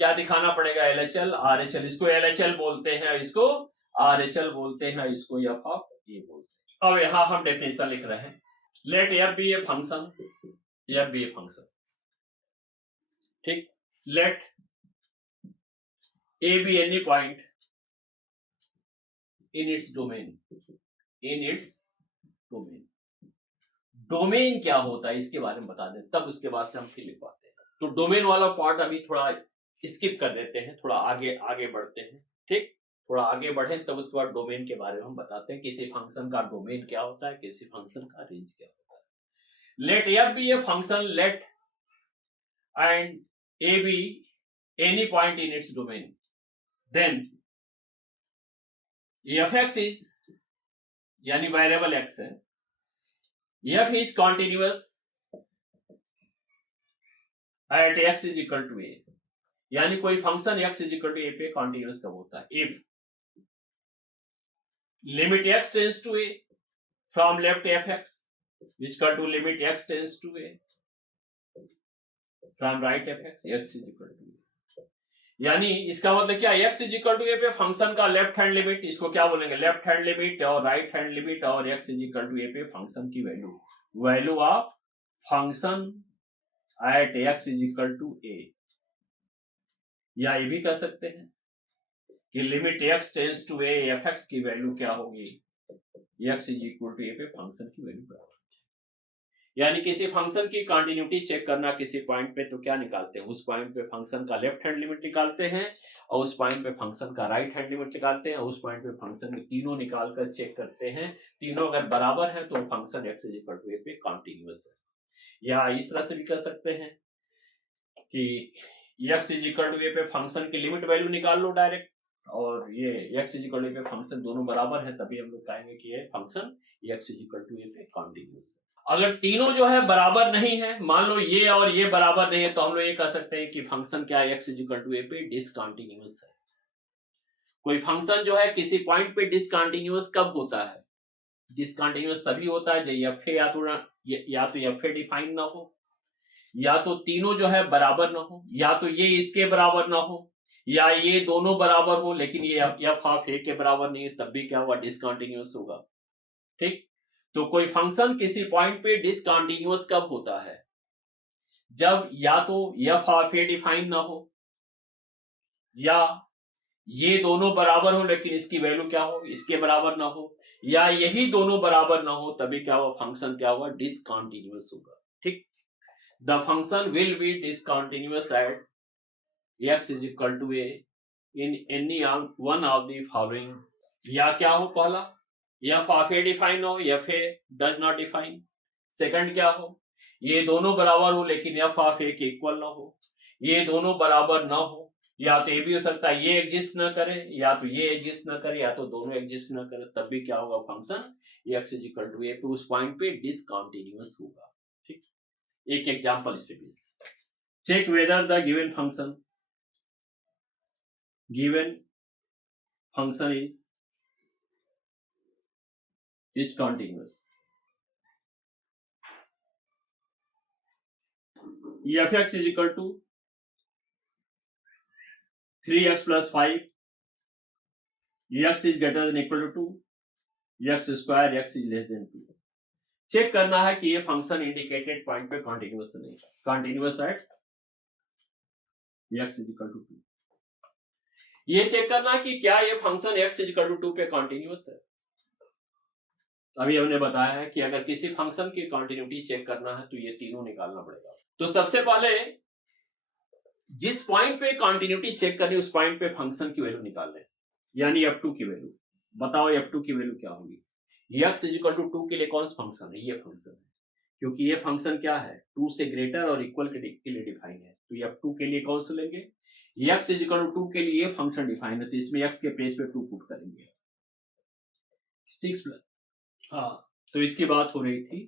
क्या दिखाना पड़ेगा, LHL RHL, इसको LHL बोलते हैं, इसको RHL बोलते हैं, इसको f ऑफ ए बोलते हैं। अब यहां हम डेफिनेशन लिख रहे हैं, let f be a function, f be a function, ठीक, let a be any point in its domain, in its domain. Domain क्या होता है इसके बारे में बता दें, तब उसके बाद से हम फिर लिख पाते हैं। तो डोमेन वाला पार्ट अभी थोड़ा स्किप कर देते हैं, थोड़ा आगे बढ़ते हैं, ठीक, थोड़ा आगे बढ़े तब उसके बाद डोमेन के बारे में हम बताते हैं, किसी फंक्शन का डोमेन क्या होता है, किसी फंक्शन का रेंज क्या होता है। Let f be a function, let and a be any point in its domain, then f(x) is, यानी वेरिएबल x है, f is continuous at x is equal to a, यानी कोई function x is equal to a पे continuous कब होता है, if limit x tends to a from left fx is equal to limit x tends to a from right fx, x is equal to a। यानी इसका मतलब क्या, x is equal to ए पे function का left hand limit, इसको क्या बोलेंगे, left hand limit और राइट हैंड लिमिट, और x इज इक्वल टू ए पे फंक्शन की value, value of function at x is equal to a। या ये भी कह सकते हैं कि limit x tends to a fx की वैल्यू क्या होगी, x is equal to a पे फंक्शन की वैल्यू क्या होगी। यानी किसी फंक्शन की कंटिन्यूटी चेक करना किसी पॉइंट पे, तो क्या निकालते हैं, उस पॉइंट पे फंक्शन का लेफ्ट हैंड लिमिट निकालते हैं और उस पॉइंट पे फंक्शन का राइट हैंड लिमिट निकालते हैं और उस पॉइंट पे फंक्शन के तीनों निकालकर चेक करते हैं, तीनों अगर बराबर है तो function x is equal to ए पे कॉन्टिन्यूअस है। या इस तरह से भी कह सकते हैं कि x इज इक्वल टू ए पे फंक्शन की लिमिट वैल्यू निकाल लो डायरेक्ट, और ये x इज इक्वल टू ए पे फंक्शन दोनों बराबर है, तभी हम लोग कहेंगे कि ये function x is equal to ए पे कॉन्टिन्यूअस है। अगर तीनों जो है बराबर नहीं है, मान लो ये और ये बराबर नहीं है, तो हम लोग ये कह सकते हैं कि फंक्शन क्या है, x इज इक्वल टू ए पे डिसकंटिन्यूअस है। कोई फंक्शन जो है किसी पॉइंट पे डिसकंटिन्यूअस कब होता है, डिसकंटिन्यूअस तभी होता है जब f या तो f डिफाइन ना हो, या तो तीनों जो है बराबर ना हो, या तो ये इसके बराबर ना हो, या ये दोनों बराबर हो लेकिन ये f ऑफ a के बराबर नहीं है, तब भी क्या होगा, डिसकंटिन्यूअस होगा, ठीक। तो कोई फंक्शन किसी पॉइंट पे डिसकंटिन्यूअस कब होता है, जब या तो f ऑफ a डिफाइन ना हो, या ये दोनों बराबर हो लेकिन इसकी वैल्यू क्या हो, इसके बराबर ना हो, या यही दोनों बराबर ना हो, तभी क्या होगा, फंक्शन क्या होगा, डिसकंटिन्यूअस होगा, ठीक। The function will be discontinuous at x is equal to a in any one of the following. या क्या हो, पहला f ऑफ a डिफाइन हो, f a does not define. Second क्या हो, ये दोनों बराबर हो लेकिन f ऑफ a के इक्वल ना हो, ये दोनों बराबर ना हो, या तो ये भी हो सकता है ये एग्जिस्ट ना करे, या तो ये एग्जिस्ट ना करे, या तो दोनों एग्जिस्ट ना करे, तब भी क्या होगा, function x is equal to a पे उस पॉइंट पे डिसकंटिन्यूअस होगा, ठीक। एक एग्जांपल इस पे please, check whether the given function is continuous। f(x) is equal to 3x plus 5, x is greater than equal to 2, x square, x is less than 2। चेक करना है कि ये फंक्शन इंडिकेटेड पॉइंट पे कॉन्टिन्यूअस नहीं है, continuous at x is equal to 2। ये check करना है कि क्या ये function x is equal to 2 पे कॉन्टिन्यूअस है। अभी हमने बताया है कि अगर किसी फंक्शन की कंटिन्यूटी चेक करना है तो ये तीनों निकालना पड़ेगा। तो सबसे पहले जिस पॉइंट पे कंटिन्यूटी चेक करनी उस पॉइंट पे फंक्शन की वैल्यू निकाल लें, यानी f2 की वैल्यू। बताओ f2 की वैल्यू क्या होगी, x इज इक्वल टू 2 के लिए कौन सा फंक्शन है, ये फंक्शन है, क्योंकि ये फंक्शन क्या है, 2 से ग्रेटर और इक्वल के लिए डिफाइन है, तो f2 के लिए कौन सा लेंगे, x इज इक्वल टू 2 के लिए फंक्शन डिफाइन है, तो इसमें x के प्लेस पे 2 पुट करेंगे, 6 प्लस, हाँ, तो इसकी बात हो रही थी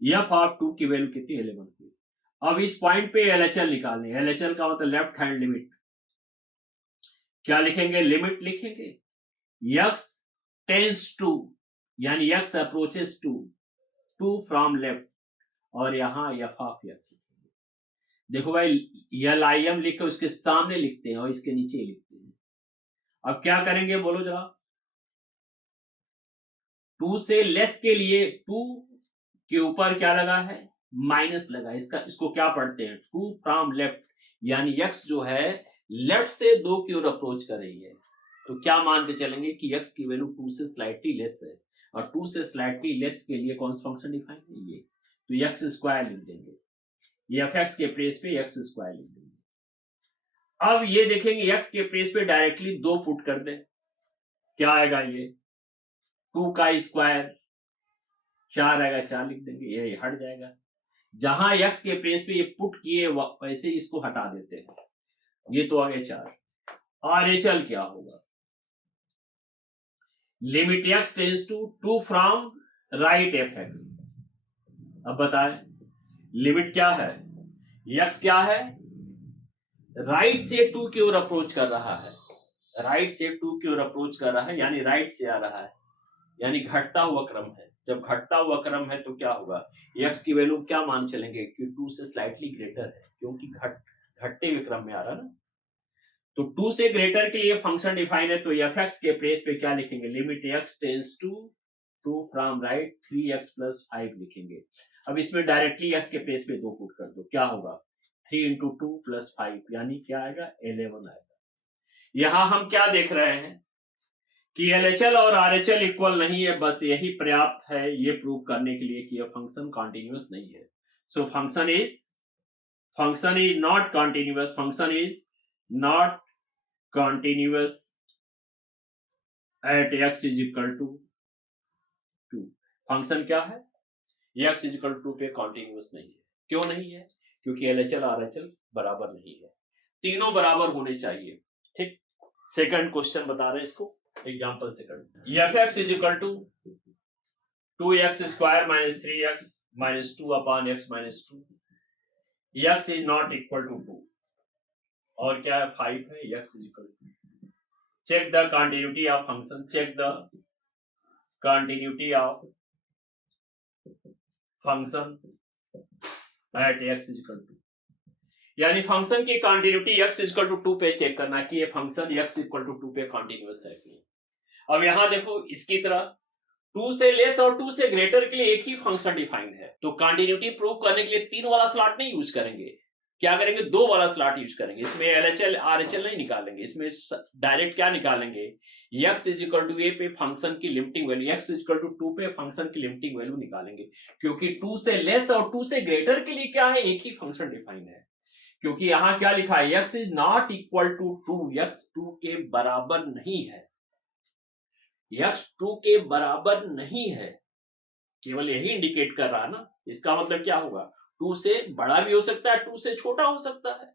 f ऑफ 2 की वैल्यू कितनी, 11 की। अब इस पॉइंट पे LHL निकालने, LHL का मतलब लेफ्ट हैंड लिमिट, क्या लिखेंगे, लिमिट लिखेंगे x टेंस टू, यानी x approaches to 2 from left, और यहां f ऑफ x। देखो भाई, LIM लिख के उसके सामने लिखते हैं और इसके नीचे लिखते हैं। अब क्या करेंगे बोलो जरा, 2 से लेस के लिए 2 के ऊपर क्या लगा है, माइनस लगा, इसको क्या पढ़ते हैं, 2 फ्रॉम लेफ्ट, यानी x जो है लेफ्ट से 2 की ओर अप्रोच कर रही है, तो क्या मान के चलेंगे कि x की वैल्यू 2 से स्लाइटली लेस है, और 2 से स्लाइटली लेस के लिए कौन सा फंक्शन डिफाइन है, ये, तो x स्क्वायर लिख देंगे, ये fx के प्लेस पे x स्क्वायर लिख देंगे। अब ये देखेंगे x के प्लेस पे डायरेक्टली 2 पुट कर दे, क्या आएगा, ये 2 का स्क्वायर 4 आएगा, 4 लिख देंगे, ये हट जाएगा। जहां x के प्लेस पे ये पुट किए वैसे इसको हटा देते हैं, ये तो आ गया 4। RHL क्या होगा, limit x tends to 2 from right fx। अब बताएं लिमिट क्या है, x क्या है, राइट से 2 की ओर अप्रोच कर रहा है, राइट से 2 की ओर अप्रोच कर रहा है, यानी राइट से आ रहा है, यानी घटता हुआ क्रम है। जब घटता हुआ क्रम है तो क्या होगा, x की वैल्यू क्या मान चलेंगे कि 2 से स्लाइटली ग्रेटर है, क्योंकि घटते हुए क्रम में आ रहा है ना। तो 2 से ग्रेटर के लिए फंक्शन डिफाइन है, तो fx के प्लेस पे क्या लिखेंगे, limit x tends to 2 from right 3x plus 5 लिखेंगे। अब इसमें डायरेक्टली x के प्लेस पे 2 पुट कर दो, क्या होगा, 3 इंटू 2 प्लस 5, यानी क्या आएगा, 11 आएगा। यहां हम क्या देख रहे हैं कि LHL और RHL इक्वल नहीं है, बस यही पर्याप्त है ये प्रूव करने के लिए कि यह फंक्शन कॉन्टिन्यूअस नहीं है। So function is not continuous, function is not continuous at x is equal to 2। Function क्या है, x इज इक्वल टू 2 पे कॉन्टिन्यूअस नहीं है। क्यों नहीं है, क्योंकि LHL RHL बराबर नहीं है, तीनों बराबर होने चाहिए। ठीक, सेकंड क्वेश्चन बता रहे हैं इसको, example second, fx is equal to 2x square minus 3x minus 2 upon x minus 2, x is not equal to 2, और क्या है 5 है, x is equal to, check the continuity of function, check the continuity of function at x is equal to, यानी function की continuity x equal to 2 पे check करना कि ये फंक्शन x इक्वल टू 2 पे कॉन्टिन्यूअस है कि नहीं। अब यहां देखो इसकी तरह 2 से लेस और 2 से ग्रेटर के लिए एक ही फंक्शन डिफाइंड है, तो कॉन्टिन्यूटी प्रूव करने के लिए 3 वाला स्लॉट नहीं यूज करेंगे, क्या करेंगे, 2 वाला स्लॉट यूज करेंगे। इसमें LHL RHL नहीं निकालेंगे, इसमें डायरेक्ट क्या निकालेंगे, x is equal to a पे फंक्शन की limiting value, x is equal to 2 पे फंक्शन की लिमिटिंग वैल्यू निकालेंगे, क्योंकि 2 से लेस और 2 से ग्रेटर के लिए क्या है, एक ही फंक्शन डिफाइन है। क्योंकि यहां क्या लिखा है, x is not equal to 2, x 2 के बराबर नहीं है, x 2 के बराबर नहीं है, केवल यही इंडिकेट कर रहा है ना। इसका मतलब क्या होगा, 2 से बड़ा भी हो सकता है, 2 से छोटा हो सकता है,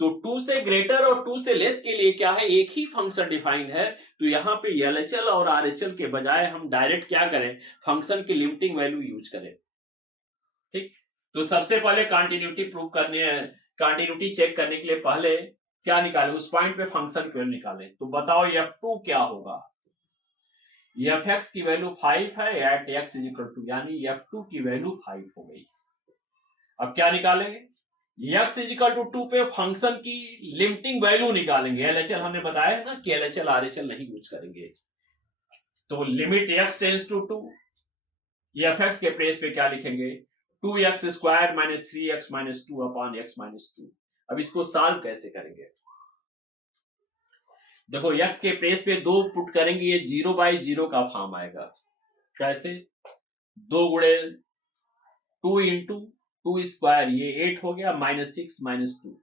तो 2 से ग्रेटर और 2 से लेस के लिए क्या है, एक ही फंक्शन डिफाइंड है। तो यहाँ पे LHL और RHL के बजाय हम डायरेक्ट क्या करें, फंक्शन की लिमिटिंग वैल्यू यूज करें। ठीक, तो सबसे पहले कंटिन्यूटी प्रूव करने, कंटिन्यूटी चेक करने के लिए पहले क्या निकाले, उस पॉइंट पे फंक्शन की वैल्यू निकाले। तो बताओ f2 क्या होगा, fx की वैल्यू 5 है at x is equal to, यानी f2 की वैल्यू 5 हो गई। अब क्या निकालेंगे, x इज इक्वल टू 2 पे फंक्शन की लिमिटिंग वैल्यू निकालेंगे। LHL हमने बताया ना कि LHL RHL नहीं यूज करेंगे, तो limit x tends to 2, fx के प्लेस पे क्या लिखेंगे, 2x square minus 3x minus 2 upon x minus 2। अब इसको सॉल्व कैसे करेंगे, देखो x के प्लेस पे 2 पुट करेंगे, ये 0/0 का फॉर्म आएगा। कैसे, 2 गुणे 2 इंटू 2 स्क्वायर, ये 8 हो गया, माइनस 6 माइनस 2,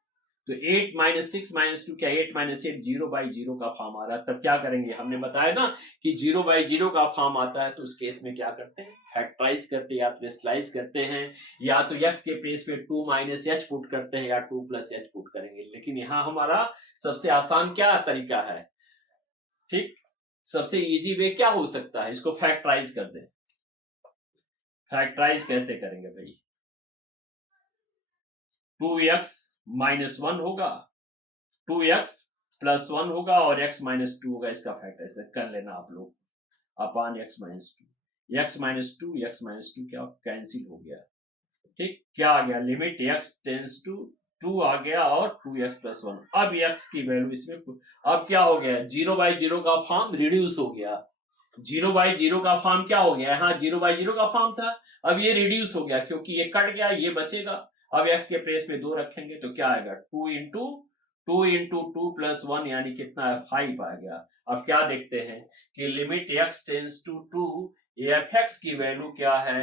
तो 8 माइनस 6 माइनस 2 क्या 8 माइनस 8 0/0 का फॉर्म आ रहा है। तब क्या करेंगे, हमने बताया ना कि 0/0 का फॉर्म आता है तो उस केस में क्या करते हैं, फैक्टराइज करते हैं या तो स्लाइस करते हैं, या तो x के प्लेस पे 2 माइनस h पुट करते हैं या 2 प्लस h पुट करेंगे। लेकिन यहाँ हमारा सबसे आसान क्या तरीका है, ठीक, सबसे इजी वे क्या हो सकता है, इसको फैक्टराइज कर दें। फैक्टराइज कैसे करेंगे भाई, 2x माइनस 1 होगा, 2x प्लस 1 होगा और x माइनस 2 होगा, इसका फैक्टर ऐसे कर लेना आप लोग, अपान x minus 2, x minus 2 x minus 2 क्या कैंसिल हो गया, ठीक, क्या आ गया, लिमिट x टेंस टू 2 आ गया और 2x प्लस 1। अब x की वैल्यू इसमें अब क्या हो गया, 0/0 का फॉर्म रिड्यूस हो गया, 0/0 का फॉर्म क्या हो गया, हाँ 0/0 का फॉर्म था, अब ये रिड्यूस हो गया क्योंकि ये कट गया, ये बचेगा। अब x के प्लेस में 2 रखेंगे तो क्या आएगा, 2 इंटू 2 प्लस 1 यानी कितना है, 5 आ गया। अब क्या देखते हैं कि limit x tends to 2, fx की वैल्यू क्या है,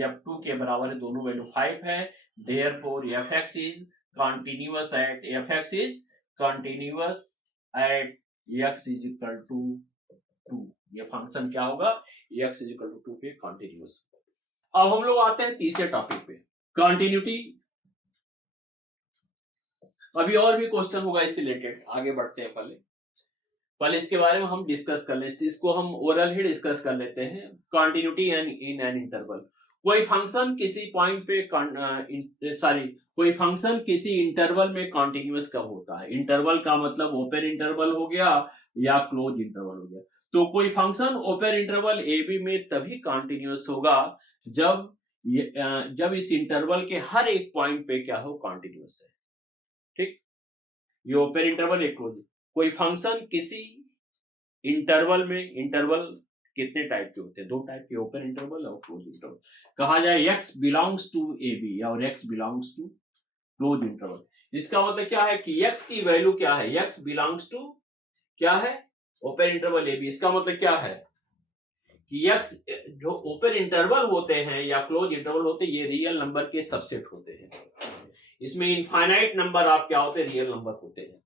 f2 के बराबर है, दोनों वैल्यू 5 है, therefore fx is continuous at x is equal to 2। ये फंक्शन क्या होगा, x इज इक्वल टू 2 पे कंटीन्यूअस। अब हम लोग आते हैं तीसरे टॉपिक पे, कंटिन्यूटी। अभी और भी क्वेश्चन होगा इससे रिलेटेड, आगे बढ़ते हैं, पहले इसके बारे में हम डिस्कस कर लेते हैं, इसको हम ओरल ही डिस्कस कर लेते हैं। कंटिन्यूटी इन एन इंटरवल, कोई फंक्शन किसी पॉइंट पे कोई फंक्शन किसी इंटरवल में कॉन्टिन्यूअस कब होता है। इंटरवल का मतलब ओपन इंटरवल हो गया या क्लोज इंटरवल हो गया। तो कोई function open interval A B में तभी कॉन्टिन्यूअस होगा जब इस इंटरवल के हर एक पॉइंट पे क्या हो, कॉन्टिन्यूअस है, ठीक, ये ओपन इंटरवल एक क्लोज। कोई फंक्शन किसी इंटरवल में, इंटरवल कितने टाइप के होते हैं, 2 टाइप के, ओपन इंटरवल और क्लोज इंटरवल। कहा जाए x belongs to A B और x belongs to close interval. इसका मतलब क्या है कि x की वैल्यू क्या है, x बिलोंग्स टू क्या है, ओपन इंटरवल ए बी। इसका मतलब क्या है कि x जो ओपन इंटरवल होते हैं या क्लोज इंटरवल होते हैं, ये रियल नंबर के सबसेट होते हैं। इसमें इनफाइनाइट नंबर आप क्या होते हैं, रियल नंबर होते हैं।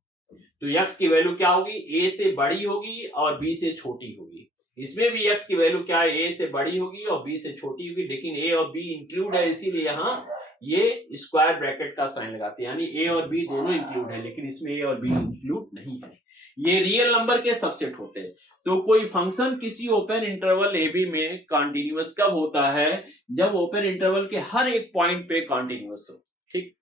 तो x की वैल्यू क्या होगी, a से बड़ी होगी और b से छोटी होगी। इसमें भी x की वैल्यू क्या है, a से बड़ी होगी और b से छोटी होगी, लेकिन a और b इंक्लूड है, इसीलिए यहाँ ये स्क्वायर ब्रैकेट का साइन लगाते हैं, यानी a और b दोनों इंक्लूड है, लेकिन इसमें a और b इंक्लूड नहीं है। ये रियल नंबर के सबसेट होते हैं। तो कोई फंक्शन किसी ओपन इंटरवल ए बी में कॉन्टिन्यूअस कब होता है, जब ओपन इंटरवल के हर एक पॉइंट पे कॉन्टिन्यूअस हो, ठीक।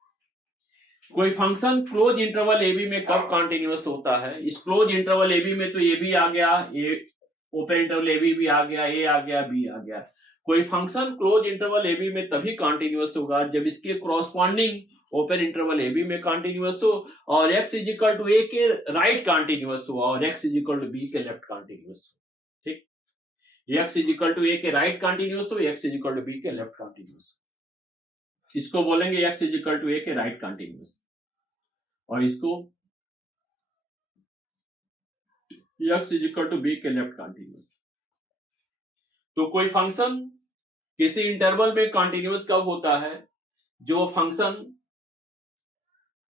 कोई function close interval A B में कब कॉन्टिन्यूअस होता है, इस क्लोज इंटरवल ए बी में तो ए बी आ गया, ए ओपन इंटरवल ए बी भी आ गया, ए आ गया, बी आ गया। कोई function close interval A B में तभी कॉन्टिन्यूअस होगा जब इसके corresponding open interval A B में कॉन्टिन्यूअस हो और x is equal to A के राइट कॉन्टिन्यूअस हो और x is equal to B के लेफ्ट कॉन्टिन्यूअस हो, ठीक। x is equal to A के राइट कॉन्टिन्यूअस हो, x is equal to B के लेफ्ट कॉन्टिन्यूअस हो। इसको बोलेंगे x is equal to A के राइट कॉन्टिन्यूअस और इसको x is equal to B के लेफ्ट कॉन्टिन्यूअस। तो कोई फंक्शन किसी इंटरवल में कॉन्टिन्यूअस कब होता है, जो फंक्शन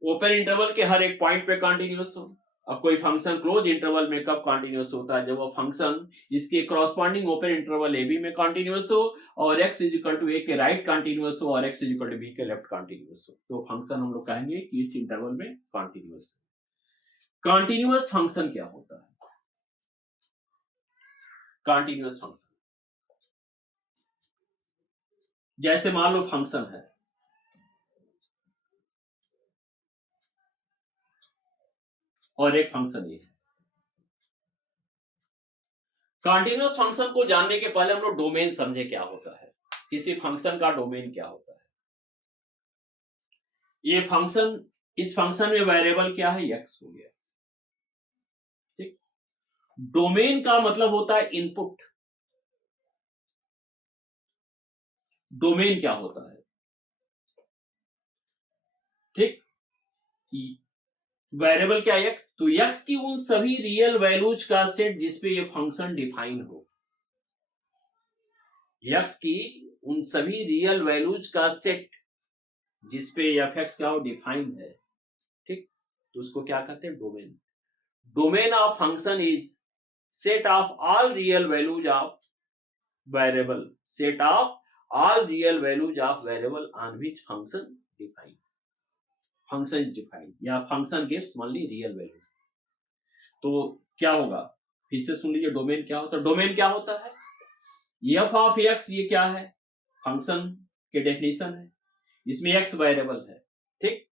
ओपन इंटरवल के हर एक पॉइंट पे कॉन्टिन्यूअस हो। अब कोई फंक्शन क्लोज इंटरवल में कब कॉन्टिन्यूअस होता है, जब वो फंक्शन इसके corresponding open interval A B में कॉन्टिन्यूअस हो और x is equal to A के राइट कॉन्टिन्यूअस हो और x is equal to B के लेफ्ट कॉन्टिन्यूअस हो। तो फंक्शन हम लोग कहेंगे कि इस इंटरवल में कॉन्टिन्यूअस है। कॉन्टिन्यूअस फंक्शन क्या होता है, कॉन्टिन्यूअस फंक्शन जैसे मान लो फंक्शन है और एक फंक्शन ये है। कॉन्टिन्यूअस फंक्शन को जानने के पहले हम लोग डोमेन समझे क्या होता है, किसी फंक्शन का डोमेन क्या होता है। ये फंक्शन, इस फंक्शन में वेरिएबल क्या है, x हो गया, ठीक। डोमेन का मतलब होता है इनपुट। डोमेन क्या होता है, ठीक। वेरिएबल क्या है, x, तो x की उन सभी रियल वैल्यूज का सेट जिसपे ये फंक्शन डिफाइन हो। x की उन सभी रियल वैल्यूज का सेट जिसपे fx क्या हो, डिफाइन है, ठीक। तो उसको क्या कहते हैं, domain. Domain of function is set of all real values of variable, set of all real values of variable on which function define, function is defined, या function gives only real value. तो क्या होगा, फिर से सुन लीजिए, domain क्या होता है। डोमेन क्या होता है, एफ ऑफ एक्स, ये क्या है, फंक्शन के डेफिनेशन है, इसमें एक्स वेरिएबल है, ठीक।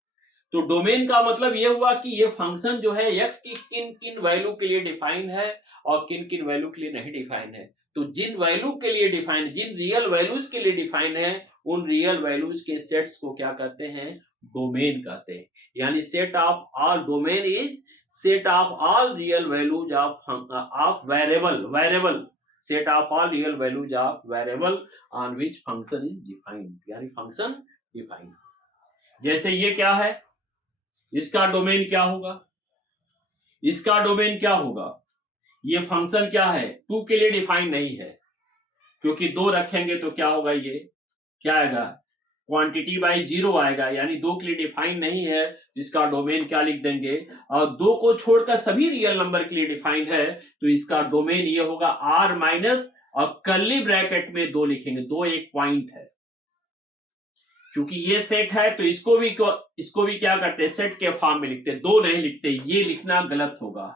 तो डोमेन का मतलब ये हुआ कि ये फंक्शन जो है एक्स की किन किन वैल्यू के लिए डिफाइन है और किन किन वैल्यू के लिए नहीं डिफाइन है। तो जिन वैल्यू के लिए डिफाइन, जिन रियल वैल्यूज के लिए डिफाइन है, उन रियल वैल्यूज के सेट्स को क्या कहते हैं, डोमेन कहते हैं। यानी set of all, domain is set of all real values of variable, set of all real values of variable on which function is defined, यानी फंक्शन डिफाइंड। जैसे ये क्या है, इसका डोमेन क्या होगा, इसका डोमेन क्या होगा, ये फंक्शन क्या है, 2 के लिए डिफाइन नहीं है, क्योंकि 2 रखेंगे तो क्या होगा, ये क्या आएगा, क्वांटिटी बाई 0 आएगा, यानी 2 के लिए डिफाइन नहीं है, इसका डोमेन क्या लिख देंगे, और 2 को छोड़कर सभी रियल नंबर के लिए डिफाइन है, तो इसका डोमेन ये होगा r माइनस, और कर्ली ब्रैकेट में 2 लिखेंगे, 2 एक पॉइंट है, क्योंकि ये सेट है तो इसको भी क्या करते हैं, सेट के फॉर्म में लिखते हैं, 2 नहीं लिखते, ये लिखना गलत होगा,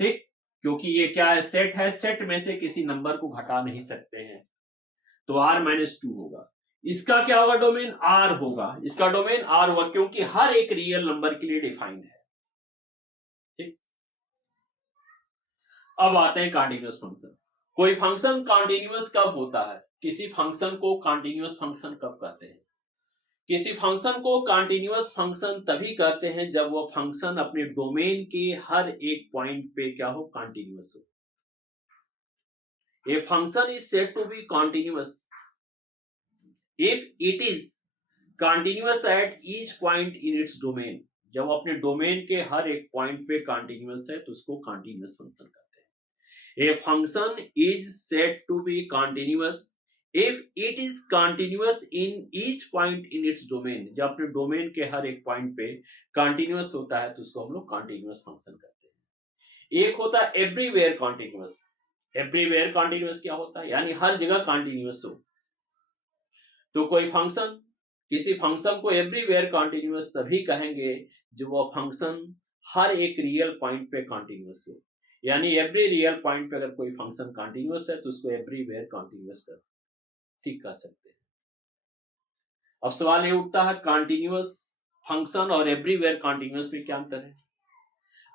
ठीक, क्योंकि ये क्या है, सेट है, सेट में से किसी नंबर को घटा नहीं सकते हैं, तो r माइनस 2 होगा। इसका क्या होगा, डोमेन r होगा, इसका डोमेन r होगा, क्योंकि हर एक रियल नंबर के लिए डिफाइंड है, ठीक। अब आते हैं कॉन्टिन्यूअस फंक्शन। कोई फंक्शन कॉन्टिन्यूअस कब होता है, किसी फंक्शन को कॉन्टिन्यूअस फंक्शन कब कहते हैं, किसी फंक्शन को कॉन्टिन्यूअस फंक्शन तभी कहते हैं जब वो फंक्शन अपने डोमेन के हर एक पॉइंट पे क्या हो, कॉन्टिन्यूअस हो। A function is said to be continuous if it is continuous at each point in its domain, जब अपने डोमेन के हर एक पॉइंट पे कॉन्टिन्यूअस है तो उसको कॉन्टिन्यूअस फंक्शन कहते हैं। A function is said to be continuous if it is continuous in each point in its domain, जब अपने डोमेन के हर एक पॉइंट पे कॉन्टिन्यूअस होता है तो उसको हम लोग कॉन्टिन्यूअस फंक्शन कहते हैं। एक होता है एवरीवेयर कॉन्टिन्यूअस। एवरीवेयर कॉन्टिन्यूअस क्या होता है, यानी हर जगह कॉन्टिन्यूअस हो। तो कोई फंक्शन, किसी फंक्शन को एवरीवेयर कॉन्टिन्यूअस तभी कहेंगे जो वो फंक्शन हर एक रियल पॉइंट पे कॉन्टिन्यूअस हो, यानी एवरी रियल पॉइंट पे अगर कोई फंक्शन कॉन्टिन्यूअस है तो उसको एवरीवेयर कॉन्टिन्यूअस कहते हैं, ठीक कह सकते हैं। अब सवाल ये उठता है, कॉन्टिन्यूअस फंक्शन और एवरीवेयर कॉन्टिन्यूअस में क्या अंतर है।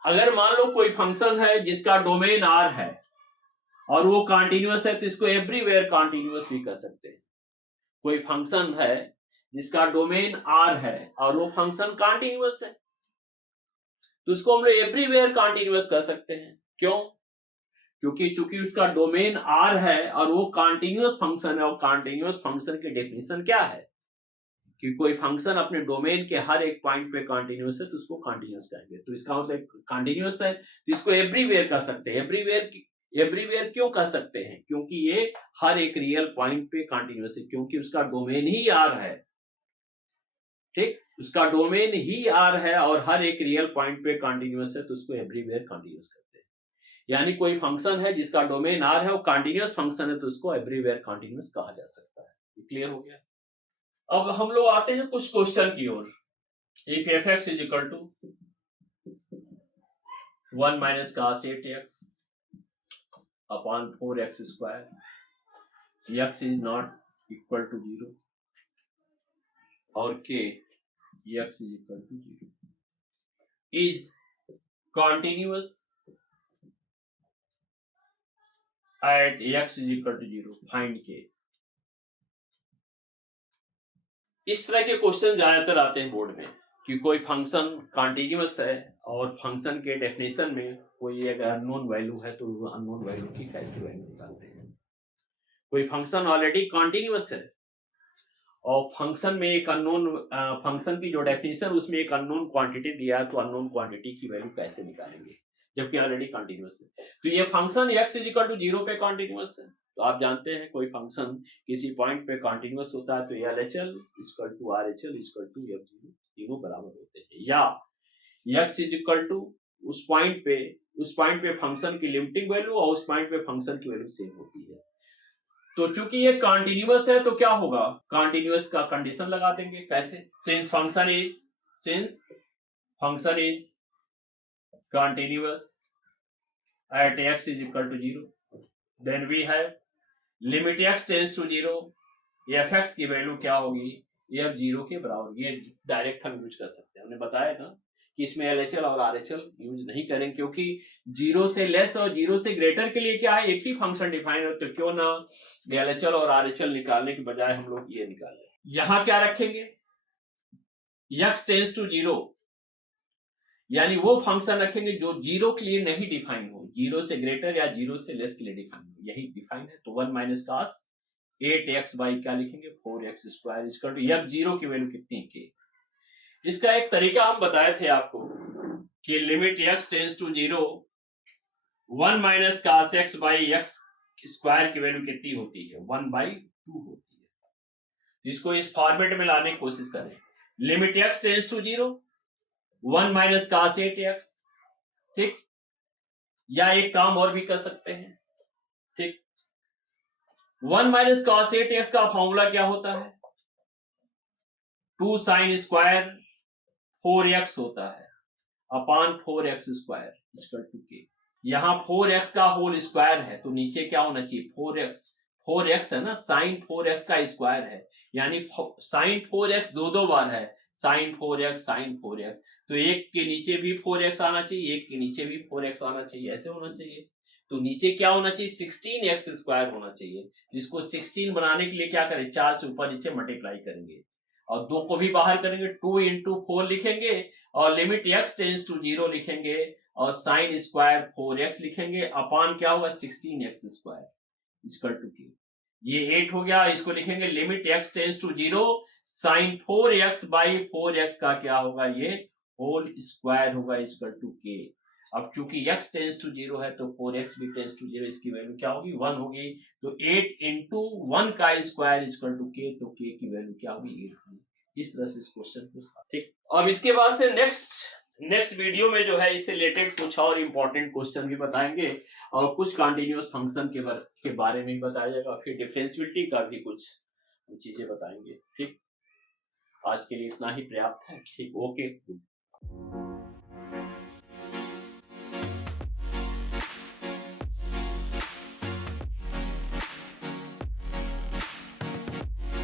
अगर मान लो कोई फंक्शन है जिसका डोमेन r है और वो कॉन्टिन्यूअस है तो इसको एवरीवेयर कॉन्टिन्यूअस भी कह सकते हैं। कोई फंक्शन है जिसका डोमेन r है और वो फंक्शन कॉन्टिन्यूअस है तो उसको हम लोग एवरीवेयर कॉन्टिन्यूअस कह सकते हैं। क्यों, क्योंकि चूंकि उसका डोमेन r है और वो कॉन्टिन्यूअस फंक्शन है, और कॉन्टिन्यूअस फंक्शन की डेफिनेशन क्या है कि कोई फंक्शन अपने डोमेन के हर एक पॉइंट पे कॉन्टिन्यूअस है तो उसको कॉन्टिन्यूअस कहेंगे। तो इसका मतलब कॉन्टिन्यूअस है तो इसको एवरीवेयर कह सकते हैं। एवरीवेयर क्यों कह सकते हैं, क्योंकि ये हर एक रियल पॉइंट पे कॉन्टिन्यूअस है, क्योंकि उसका डोमेन ही r है, ठीक, उसका डोमेन ही r है और हर एक रियल पॉइंट पे कॉन्टिन्यूअस है तो उसको एवरीवेयर कॉन्टिन्यूअस कहते हैं। यानी कोई फंक्शन है जिसका डोमेन r है, वो कॉन्टिन्यूअस फंक्शन है तो उसको एवरीवेयर कॉन्टिन्यूअस कहा जा सकता है। क्लियर हो गया। अब हम लोग आते हैं कुछ क्वेश्चन की ओर। If f(x) is equal to 1 minus cos 8x upon 4x square, x is not equal to 0 और k x is equal to 0 is continuous at x is equal to 0, find k। इस तरह के question ज्यादातर आते हैं board में कि कोई फंक्शन कॉन्टिन्यूअस है और फंक्शन के डेफिनेशन में कोई एक अननोन वैल्यू है तो अननोन वैल्यू की कैसे वैल्यू निकालते हैं। कोई फंक्शन ऑलरेडी कॉन्टिन्यूअस है और फंक्शन में एक अननोन, फंक्शन की जो डेफिनेशन उसमें एक अननोन क्वांटिटी दिया है तो अननोन क्वांटिटी की वैल्यू कैसे निकालेंगे जबकि ऑलरेडी कॉन्टिन्यूअस है। तो ये function x is equal to 0 पे कॉन्टिन्यूअस है। तो आप जानते हैं कोई फंक्शन किसी पॉइंट पे कॉन्टिन्यूअस होता है तो LHL equal to RHL equal to F0 तीनों बराबर होते हैं। या x इज इक्वल टू उस पॉइंट पे फंक्शन की लिमिटिंग वैल्यू और उस पॉइंट पे फंक्शन की वैल्यू सेम होती है। तो चूंकि ये कॉन्टिन्यूअस है तो क्या होगा, कॉन्टिन्यूअस का कंडीशन लगा देंगे। कैसे? Since function is continuous at x is equal to 0, then we have limit x tends to 0, fx की वैल्यू क्या होगी, f 0 के बराबर। ये डायरेक्ट हम यूज कर सकते हैं, हमने बताया था कि इसमें LHL और RHL यूज नहीं करेंगे क्योंकि 0 से लेस और 0 से ग्रेटर के लिए क्या है, एक ही फंक्शन डिफाइन हो, तो क्यों ना LHL और RHL निकालने के बजाय हम लोग ये निकालें। यहां क्या रखेंगे, x टेंस टू 0, यानी वो फंक्शन रखेंगे जो 0 के लिए नहीं डिफाइन हो, 0 से ग्रेटर या 0 से लेस के लिए डिफाइन हो, यही डिफाइन है। तो 1 माइनस कास 8x बाई क्या लिखेंगे 4x square equal to f 0 की वैल्यू कितनी के। इसका एक तरीका हम बताए थे आपको कि limit x tends to 0 1 minus cos x by x square की वैल्यू कितनी होती है, 1/2 होती है। इसको इस फॉर्मेट में लाने की कोशिश करें, limit x tends to 0 1 minus cos 8x, ठीक। या एक काम और भी कर सकते हैं, ठीक। 1 माइनस कास 8x का फॉर्मूला क्या होता है, 2 साइन स्क्वायर 4x होता है upon 4x square equal to के। यहां 4x का होल स्क्वायर है तो नीचे क्या होना चाहिए 4x है ना, साइन 4x का स्क्वायर है, यानी साइन 4x दो बार है, साइन 4x, तो एक के नीचे भी 4x आना चाहिए, एक के नीचे भी 4x आना चाहिए, ऐसे होना चाहिए। तो नीचे क्या होना चाहिए 16x स्क्वायर होना चाहिए। इसको 16 बनाने के लिए क्या करें, 4 से ऊपर नीचे मल्टीप्लाई करेंगे और 2 को भी बाहर करेंगे, 2 इंटू 4 लिखेंगे और लिमिट x टेंस टू 0 लिखेंगे और साइन स्क्वायर 4x लिखेंगे अपॉन क्या होगा 16x स्क्वायर इक्वल टू के। ये 8 हो गया, इसको लिखेंगे limit x tends to 0 sine 4x by 4x का क्या होगा, ये होल स्क्वायर होगा इक्वल टू के। अब चूंकि x टेंस टू 0 है तो 4x भी टेंस टू 0, इसकी वैल्यू क्या होगी 1 होगी, तो 8 इंटू 1 का स्क्वायर इक्वल टू के, तो k की वैल्यू क्या होगी 8 होगी। इस तरह से इस क्वेश्चन को, ठीक। अब इसके बाद से नेक्स्ट वीडियो में जो है इससे रिलेटेड कुछ और इंपॉर्टेंट क्वेश्चन भी बताएंगे और कुछ कॉन्टिन्यूअस फंक्शन के बारे में भी बताया जाएगा, फिर डिफरेंशियबिलिटी का भी कुछ चीजें बताएंगे, ठीक। आज के लिए इतना ही पर्याप्त है, ठीक। ओके।